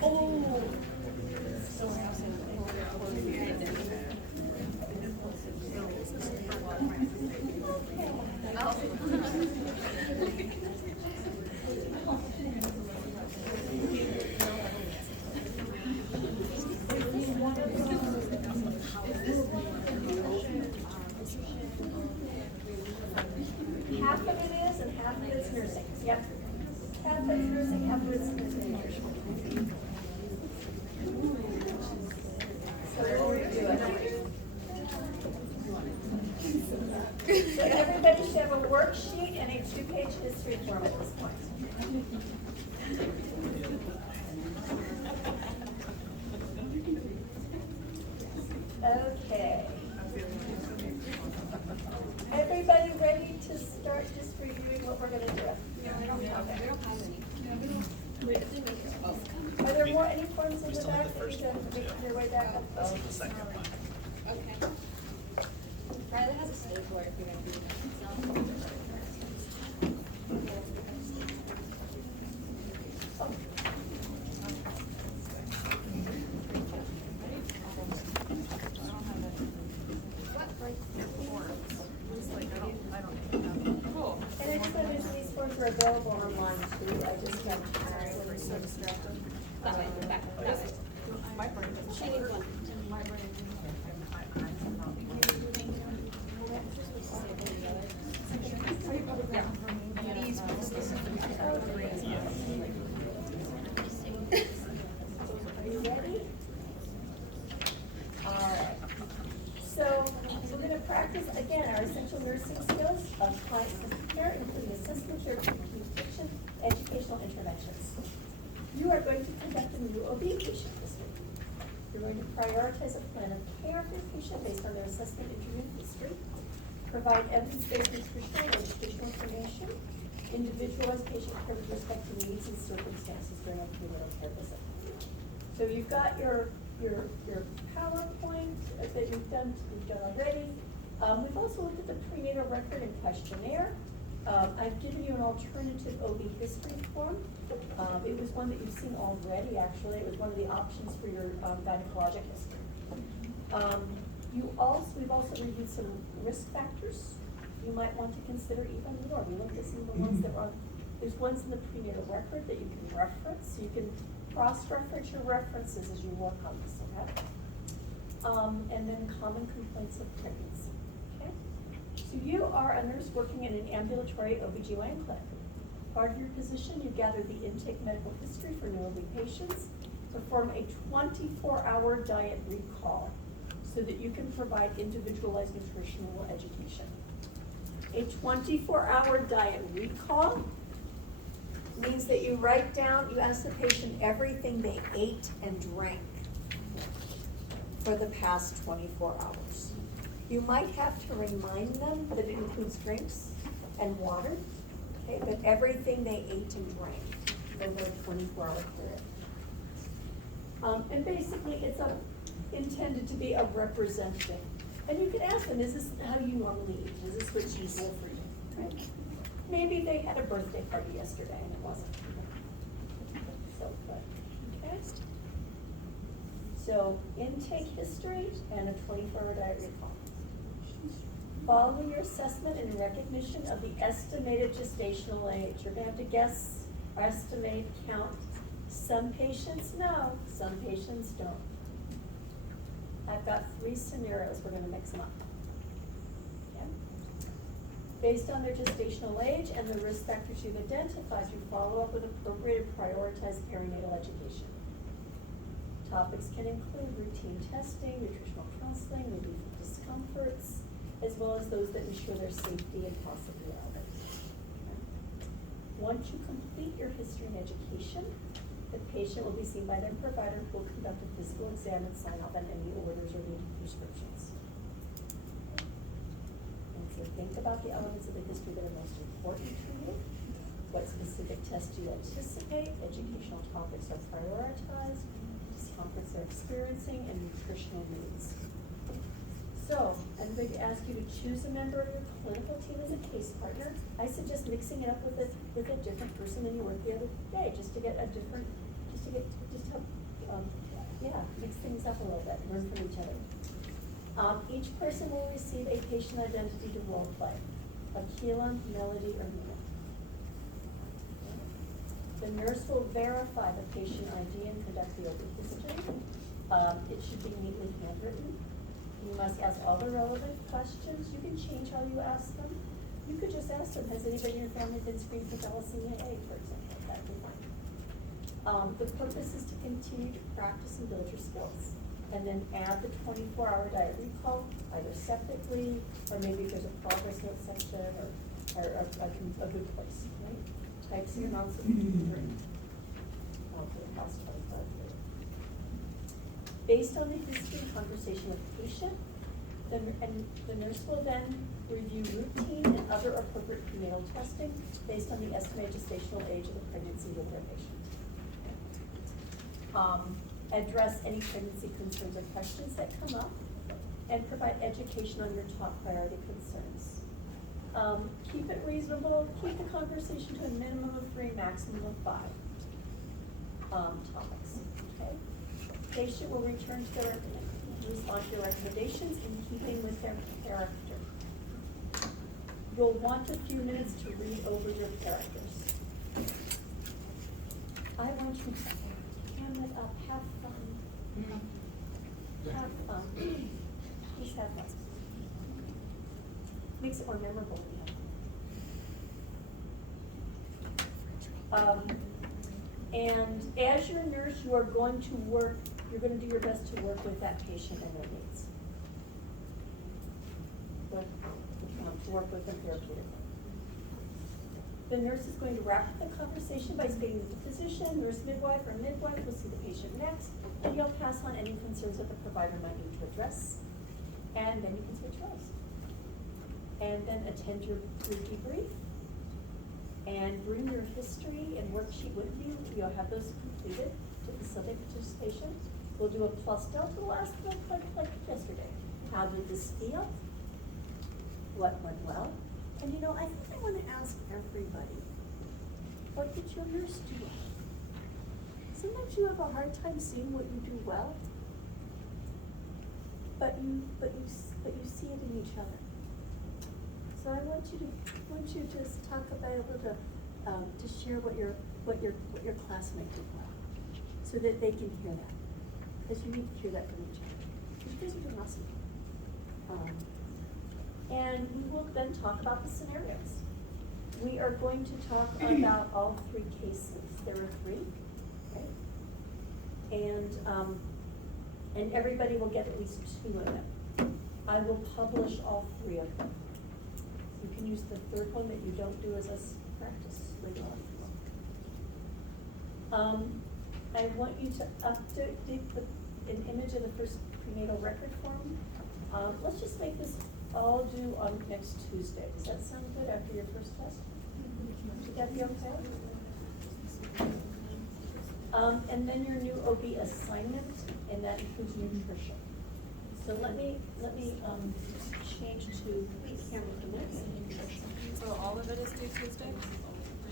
Oh. Half of it is and half of it's nursing. Yep. Half of it's nursing, half of it's nursing. So we'll review it. So everybody should have a worksheet and a 2-page history form at this point. Okay. Everybody ready to start just reviewing what we're gonna do? Are there more, any forms in the back that you can make your way back up? This is the second one. Okay. Riley has a stapler if you're gonna do that. And I just noticed these forms are available online too, I just got. That way, back, that way. She needs one. Are you ready? All right. So we're going to practice again our essential nursing skills of client-centered care, including assessment, care, communication, educational interventions. You are going to conduct a new OB patient history. You're going to prioritize a plan of care for the patient based on their assessment and treatment history, provide evidence-based nutritional and educational information, individualize patient care with respect to needs and circumstances during a prenatal care visit. So you've got your PowerPoint that you've done already. We've also looked at the prenatal record and questionnaire. I've given you an alternative OB history form. It was one that you've seen already, actually. It was one of the options for your gynecologic history. We've also reviewed some risk factors you might want to consider even more. We looked at some of the ones that were there's ones in the prenatal record that you can reference. You can cross-reference your references as you work on this, okay? And then common complaints of pregnancy, okay? So you are a nurse working in an ambulatory OBGYN clinic. Part of your position, you gather the intake medical history for new OB patients, perform a 24-hour diet recall so that you can provide individualized nutritional education. A 24-hour diet recall means that you write down, you ask the patient everything they ate and drank for the past 24 hours. You might have to remind them that it includes drinks and water, okay, but everything they ate and drank over a 24-hour period. And basically, it's intended to be a representative. And you can ask them, is this how you normally eat? Is this what's usual for you? Right? Maybe they had a birthday party yesterday and it wasn't. So, but, okay. So, intake history and a 24-hour diet recall. Following your assessment and recognition of the estimated gestational age, you're going to have to guess, estimate, count. Some patients know, some patients don't. I've got 3 scenarios, we're going to mix them up. Okay? Based on their gestational age and the risk factors you've identified, you follow up with appropriate and prioritized perinatal education. Topics can include routine testing, nutritional counseling, relief of discomforts, as well as those that ensure their safety and possibly others. Okay? Once you complete your history and education, the patient will be seen by their provider who will conduct a physical exam and sign off on any orders or needed prescriptions. And so think about the elements of the history that are most important to you. What specific tests do you anticipate? Educational topics are prioritized, discomforts they're experiencing, and nutritional needs. So, I'm going to ask you to choose a member of your clinical team as a case partner. I suggest mixing it up with a different person than you were the other day, just to help, mix things up a little bit, learn from each other. Each person will receive a patient identity to role play, Akila, Melody, or Nina. The nurse will verify the patient ID and conduct the OB history. It should be neatly handwritten. You must ask all the relevant questions. You can change how you ask them. You could just ask them, has anybody in your family been screened for thalassemia A, for example? That'd be fine. The purpose is to continue to practice and build your skills. And then add the 24-hour diet recall, either separately, or maybe if there's a progress note section, or a good place, right? Types in your amounts of drink. For the past 25 days. Based on the history and conversation with the patient, the nurse will then review routine and other appropriate prenatal testing based on the estimated gestational age of the pregnancy with their patient. Address any pregnancy concerns or questions that come up, and provide education on your top priority concerns. Keep it reasonable, keep the conversation to a minimum of 3, maximum of 5 topics, okay? Patient will return to their, respond to your recommendations in keeping with their character. You'll want a few minutes to read over your characters. I want you to ham it up, have fun. Have fun. Just have fun. Makes it more memorable when you have fun. And as your nurse, you are going to work, you're going to do your best to work with that patient and their needs. To work with them therapeutically. The nurse is going to wrap up the conversation by stating that the physician, nurse midwife, or midwife will see the patient next, and you'll pass on any concerns that the provider might need to address. And then you can switch roles. And then attend your debrief. And bring your history and worksheet with you. You'll have those completed to facilitate participation. We'll do a plus delta. We'll ask them like yesterday. How did this feel? what went well. And you know, I think I wanna ask everybody, what did your nurse do well? Sometimes you have a hard time seeing what you do well, but you see it in each other. So I want you to just talk about to share what your classmate did well, so that they can hear that, because you need to hear that from each other. You guys are doing awesome. And we will then talk about the scenarios. We are going to talk about all 3 cases. There are 3, right? And everybody will get at least 2 of them. I will publish all 3 of them. You can use the 3rd one that you don't do as a practice later on. I want you to update an image of the first prenatal record form. Let's just make this all due on next Tuesday. Does that sound good after your first test? Would that be okay? And then your new OB assignment, and that includes nutrition. So let me change to camera for nutrition. So all of it is due Tuesday?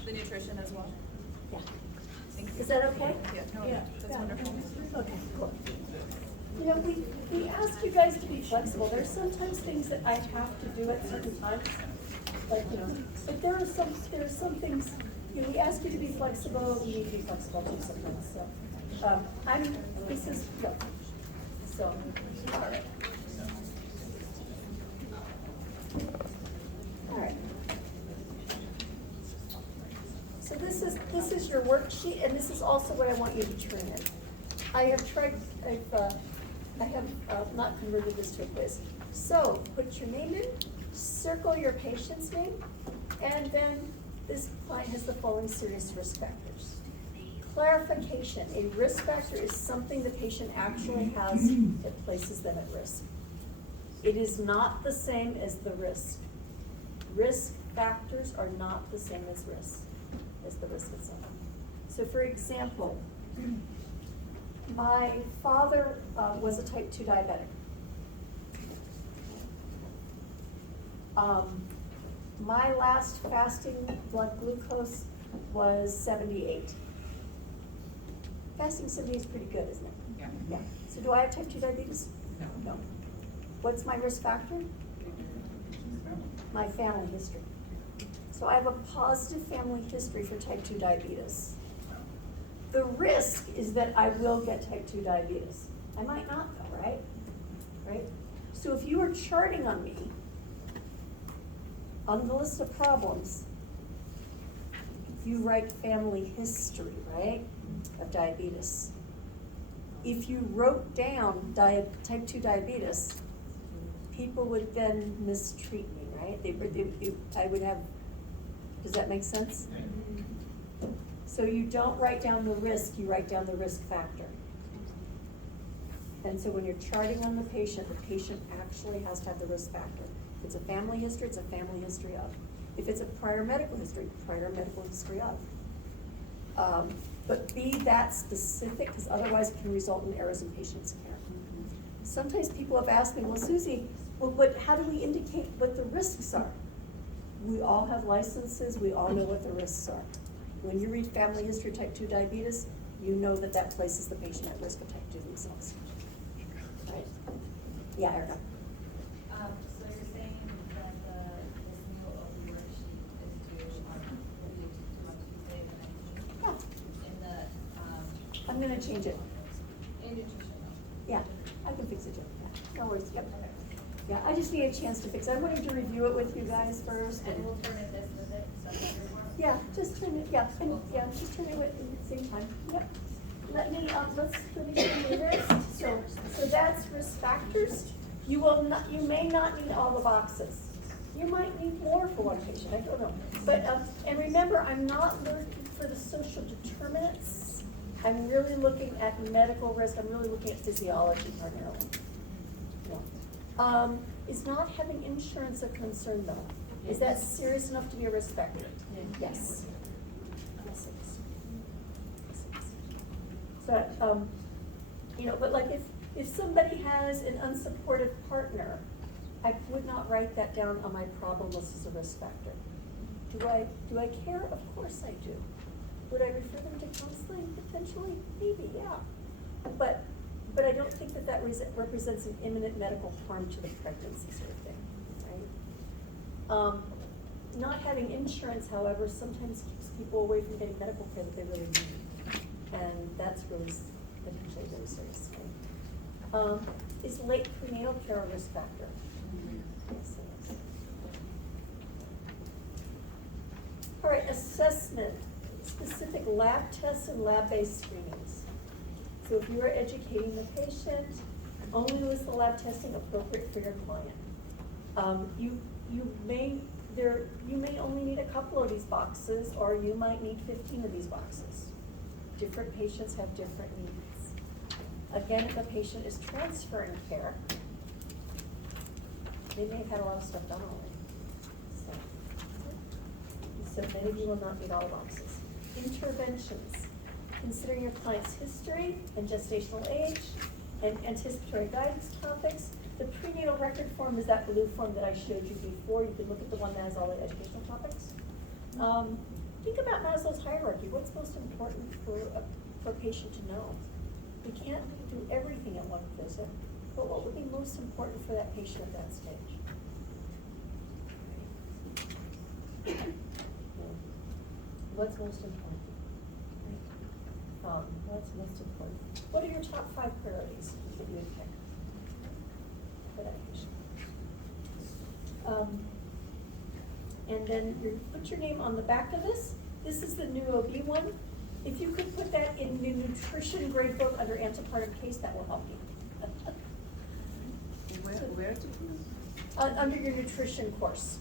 The nutrition as well? Yeah. Thank you. Is that okay? Yeah, no, Yeah. that's wonderful. Okay, cool. You know, we ask you guys to be flexible. There's sometimes things that I have to do at certain times. Like, you know, but there are some things, you know, we ask you to be flexible, we need to be flexible too sometimes, so. This is, no. So, all right. All right. So this is your worksheet, and this is also what I want you to turn in. I have not converted this to a quiz. So, put your name in, circle your patient's name, and then this client has the following serious risk factors. Clarification, a risk factor is something the patient actually has that places them at risk. It is not the same as the risk. Risk factors are not the same as the risk itself. So for example, my father was a type 2 diabetic. My last fasting blood glucose was 78. Fasting 70 is pretty good, isn't it? Yeah. Yeah. So do I have type 2 diabetes? No. What's my risk factor? My family history. So I have a positive family history for type 2 diabetes. The risk is that I will get type 2 diabetes. I might not though, right? Right? So if you are charting on me, on the list of problems, you write family history, right, of diabetes. If you wrote down type 2 diabetes, people would then mistreat me, right? I would have, does that make sense? So you don't write down the risk, you write down the risk factor. And so when you're charting on the patient actually has to have the risk factor. If it's a family history, it's a family history of. If it's a prior medical history of. But be that specific, because otherwise it can result in errors in patient's care. Sometimes people have asked me, well, Susie, how do we indicate what the risks are? We all have licenses, we all know what the risks are. When you read family history type 2 diabetes, you know that places the patient at risk of type 2 themselves. Right? Yeah, Erica. So you're saying that this new OB worksheet is due on Tuesday, the 19th? Yeah. In the, I'm gonna change it. in nutrition. Yeah, I can fix it, Jim. Yeah, no worries, yep. Yeah, I just need a chance to fix it. I'm wanting to review it with you guys first. And we'll turn in this with it, stuff everywhere. Yeah, just turn it, just turn it at the same time, yep. Let me show you this. So that's risk factors. You may not need all the boxes. You might need more for one patient, I don't know. But, and remember, I'm not looking for the social determinants. I'm really looking at medical risk, I'm really looking at physiology primarily. Yeah. Is not having insurance a concern though? Is that serious enough to be a risk factor? Yes. So, but like if somebody has an unsupportive partner, I would not write that down on my problem list as a risk factor. Do I care? Of course I do. Would I refer them to counseling potentially? Maybe, yeah. But I don't think that represents an imminent medical harm to the pregnancy sort of thing, right? Not having insurance, however, sometimes keeps people away from getting medical care that they really need. And that's really potentially really serious. Right? Is late prenatal care a risk factor? Yes, it is. All right, assessment, specific lab tests and lab-based screenings. So if you are educating the patient, only list the lab testing appropriate for your client. You may only need a couple of these boxes, or you might need 15 of these boxes. Different patients have different needs. Again, if a patient is transferring care, they may have had a lot of stuff done already. So many of you will not need all the boxes. Interventions. Considering your client's history and gestational age and anticipatory guidance topics. The prenatal record form is that blue form that I showed you before. You can look at the one that has all the educational topics. Think about Maslow's hierarchy. What's most important for a patient to know? We can't do everything at one visit, but what would be most important for that patient at that stage? What's most important? What's most important? What are your top 5 priorities that you would pick for that patient? And then put your name on the back of this. This is the new OB one. If you could put that in the nutrition grade book under antepartum case, that will help you. Where to put? Under your nutrition course.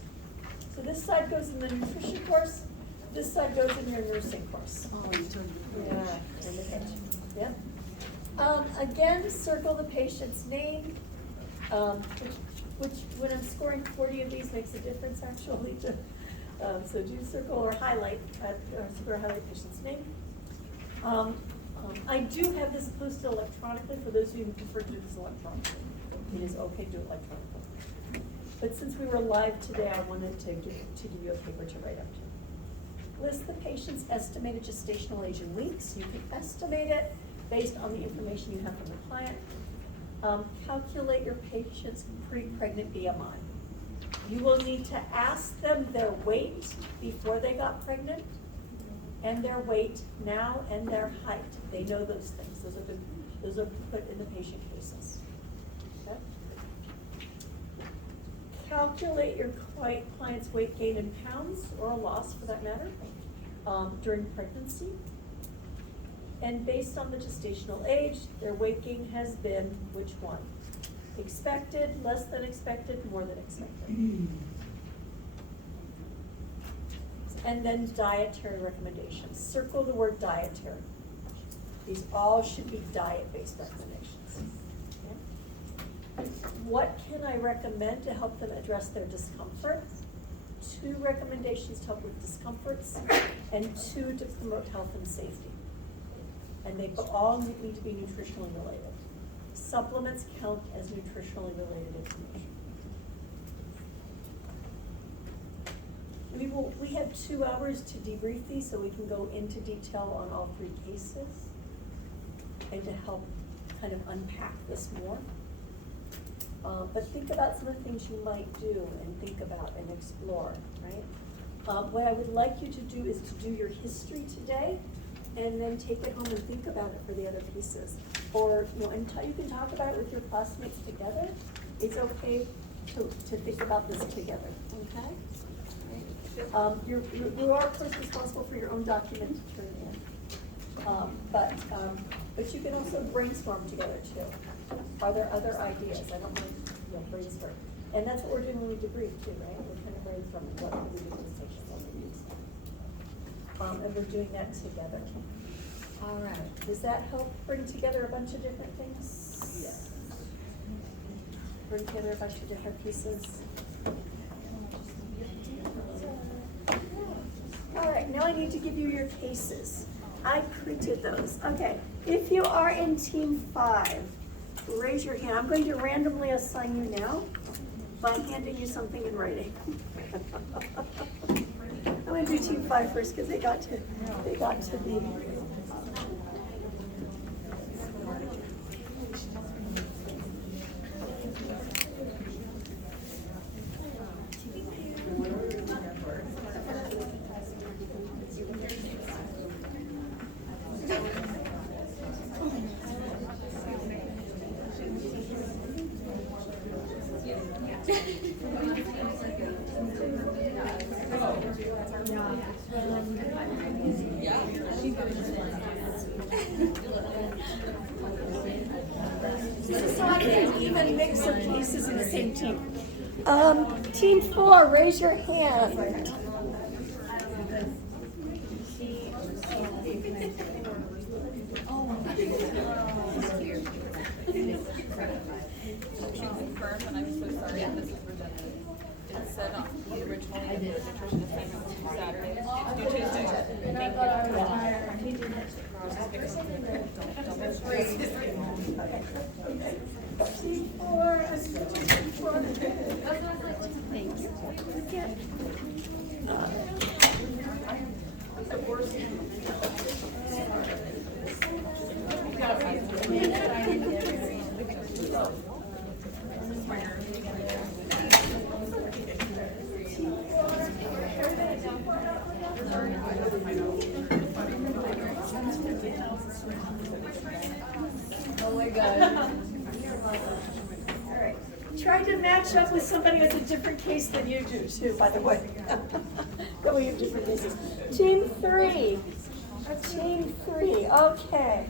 So this side goes in the nutrition course, this side goes in your nursing course. Oh, you told me. Yeah, in the page. Yep. Again, circle the patient's name, which when I'm scoring 40 of these makes a difference actually. So do circle or highlight, circle or highlight patient's name. I do have this posted electronically for those of you who prefer to do this electronically. It is okay to do it electronically. But since we were live today, I wanted to give you a paper to write up to. List the patient's estimated gestational age in weeks. You can estimate it based on the information you have from the client. Calculate your patient's pre-pregnant BMI. You will need to ask them their weight before they got pregnant, and their weight now, and their height. They know those things. Those are put in the patient cases. Okay? Calculate your client's weight gain in pounds, or loss for that matter, during pregnancy. And based on the gestational age, their weight gain has been which one? Expected, less than expected, more than expected. And then dietary recommendations. Circle the word dietary. These all should be diet-based recommendations. Okay? What can I recommend to help them address their discomfort? 2 recommendations to help with discomforts, and 2 to promote health and safety. And they all need to be nutritionally related. Supplements count as nutritionally related information. We have 2 hours to debrief these, so we can go into detail on all 3 cases and to help kind of unpack this more. But think about some of the things you might do and think about and explore, right? What I would like you to do is to do your history today and then take it home and think about it for the other pieces. Or, until you can talk about it with your classmates together, it's okay to think about this together, okay? You are, of course, responsible for your own document to turn in. But you can also brainstorm together too. Are there other ideas? I don't mind, brainstorm. And that's what we're doing when we debrief too, right? We're kind of brainstorming what can we do in this section, what can we use. And we're doing that together. All right. Does that help bring together a bunch of different things? Yes. Bring together a bunch of different pieces. All right, now I need to give you your cases. I printed those. Okay, if you are in team 5, raise your hand. I'm going to randomly assign you now. by handing you something in writing. I'm gonna do team 5 first because they got to be. So I get an even mix of cases in the same team. Team 4, raise your hand. Confirm, and I'm so sorry, this is redundant. It said on the original, the nutrition assignment was Saturday, do Tuesday. Team 4, assistant 4. Thank you. Again. Oh my god. Alright. Try to match up with somebody who has a different case than you do too, by the way. But we have different cases. Team 3. Team 3, okay.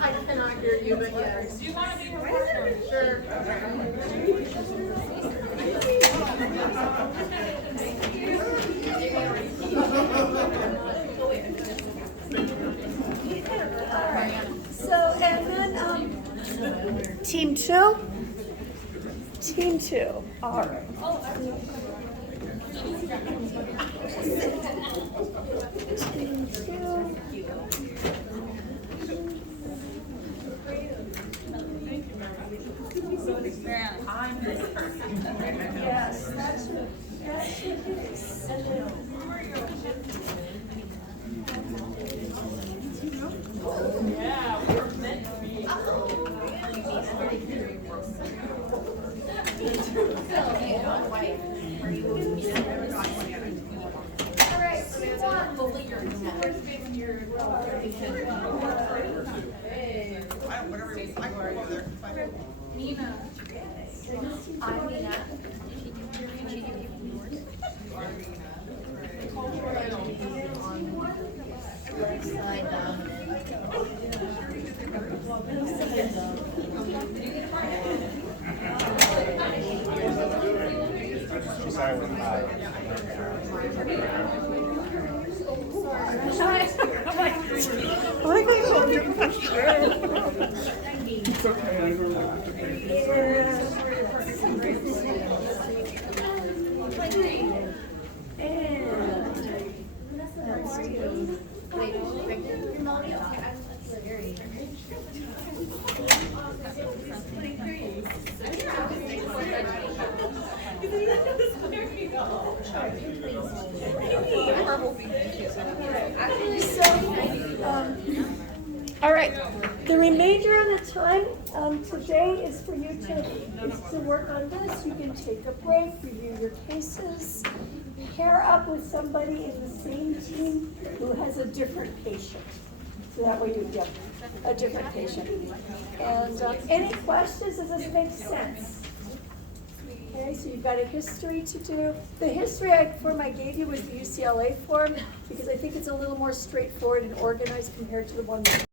I cannot hear you, but yes. Do you wanna be my partner? Sure. So, and then, team 2? Team 2, all right. Team 2. I'm this person. Yes, that's your case. And then, Yeah, we're meant to be. all right, Nina. I'm Nina. All right, the remainder of the time today is for you to work on this. You can take a break, review your cases, pair up with somebody in the same team who has a different patient. So that way you get a different patient. And any questions? Does this make sense? Okay, so you've got a history to do. The history form I gave you was the UCLA form because I think it's a little more straightforward and organized compared to the one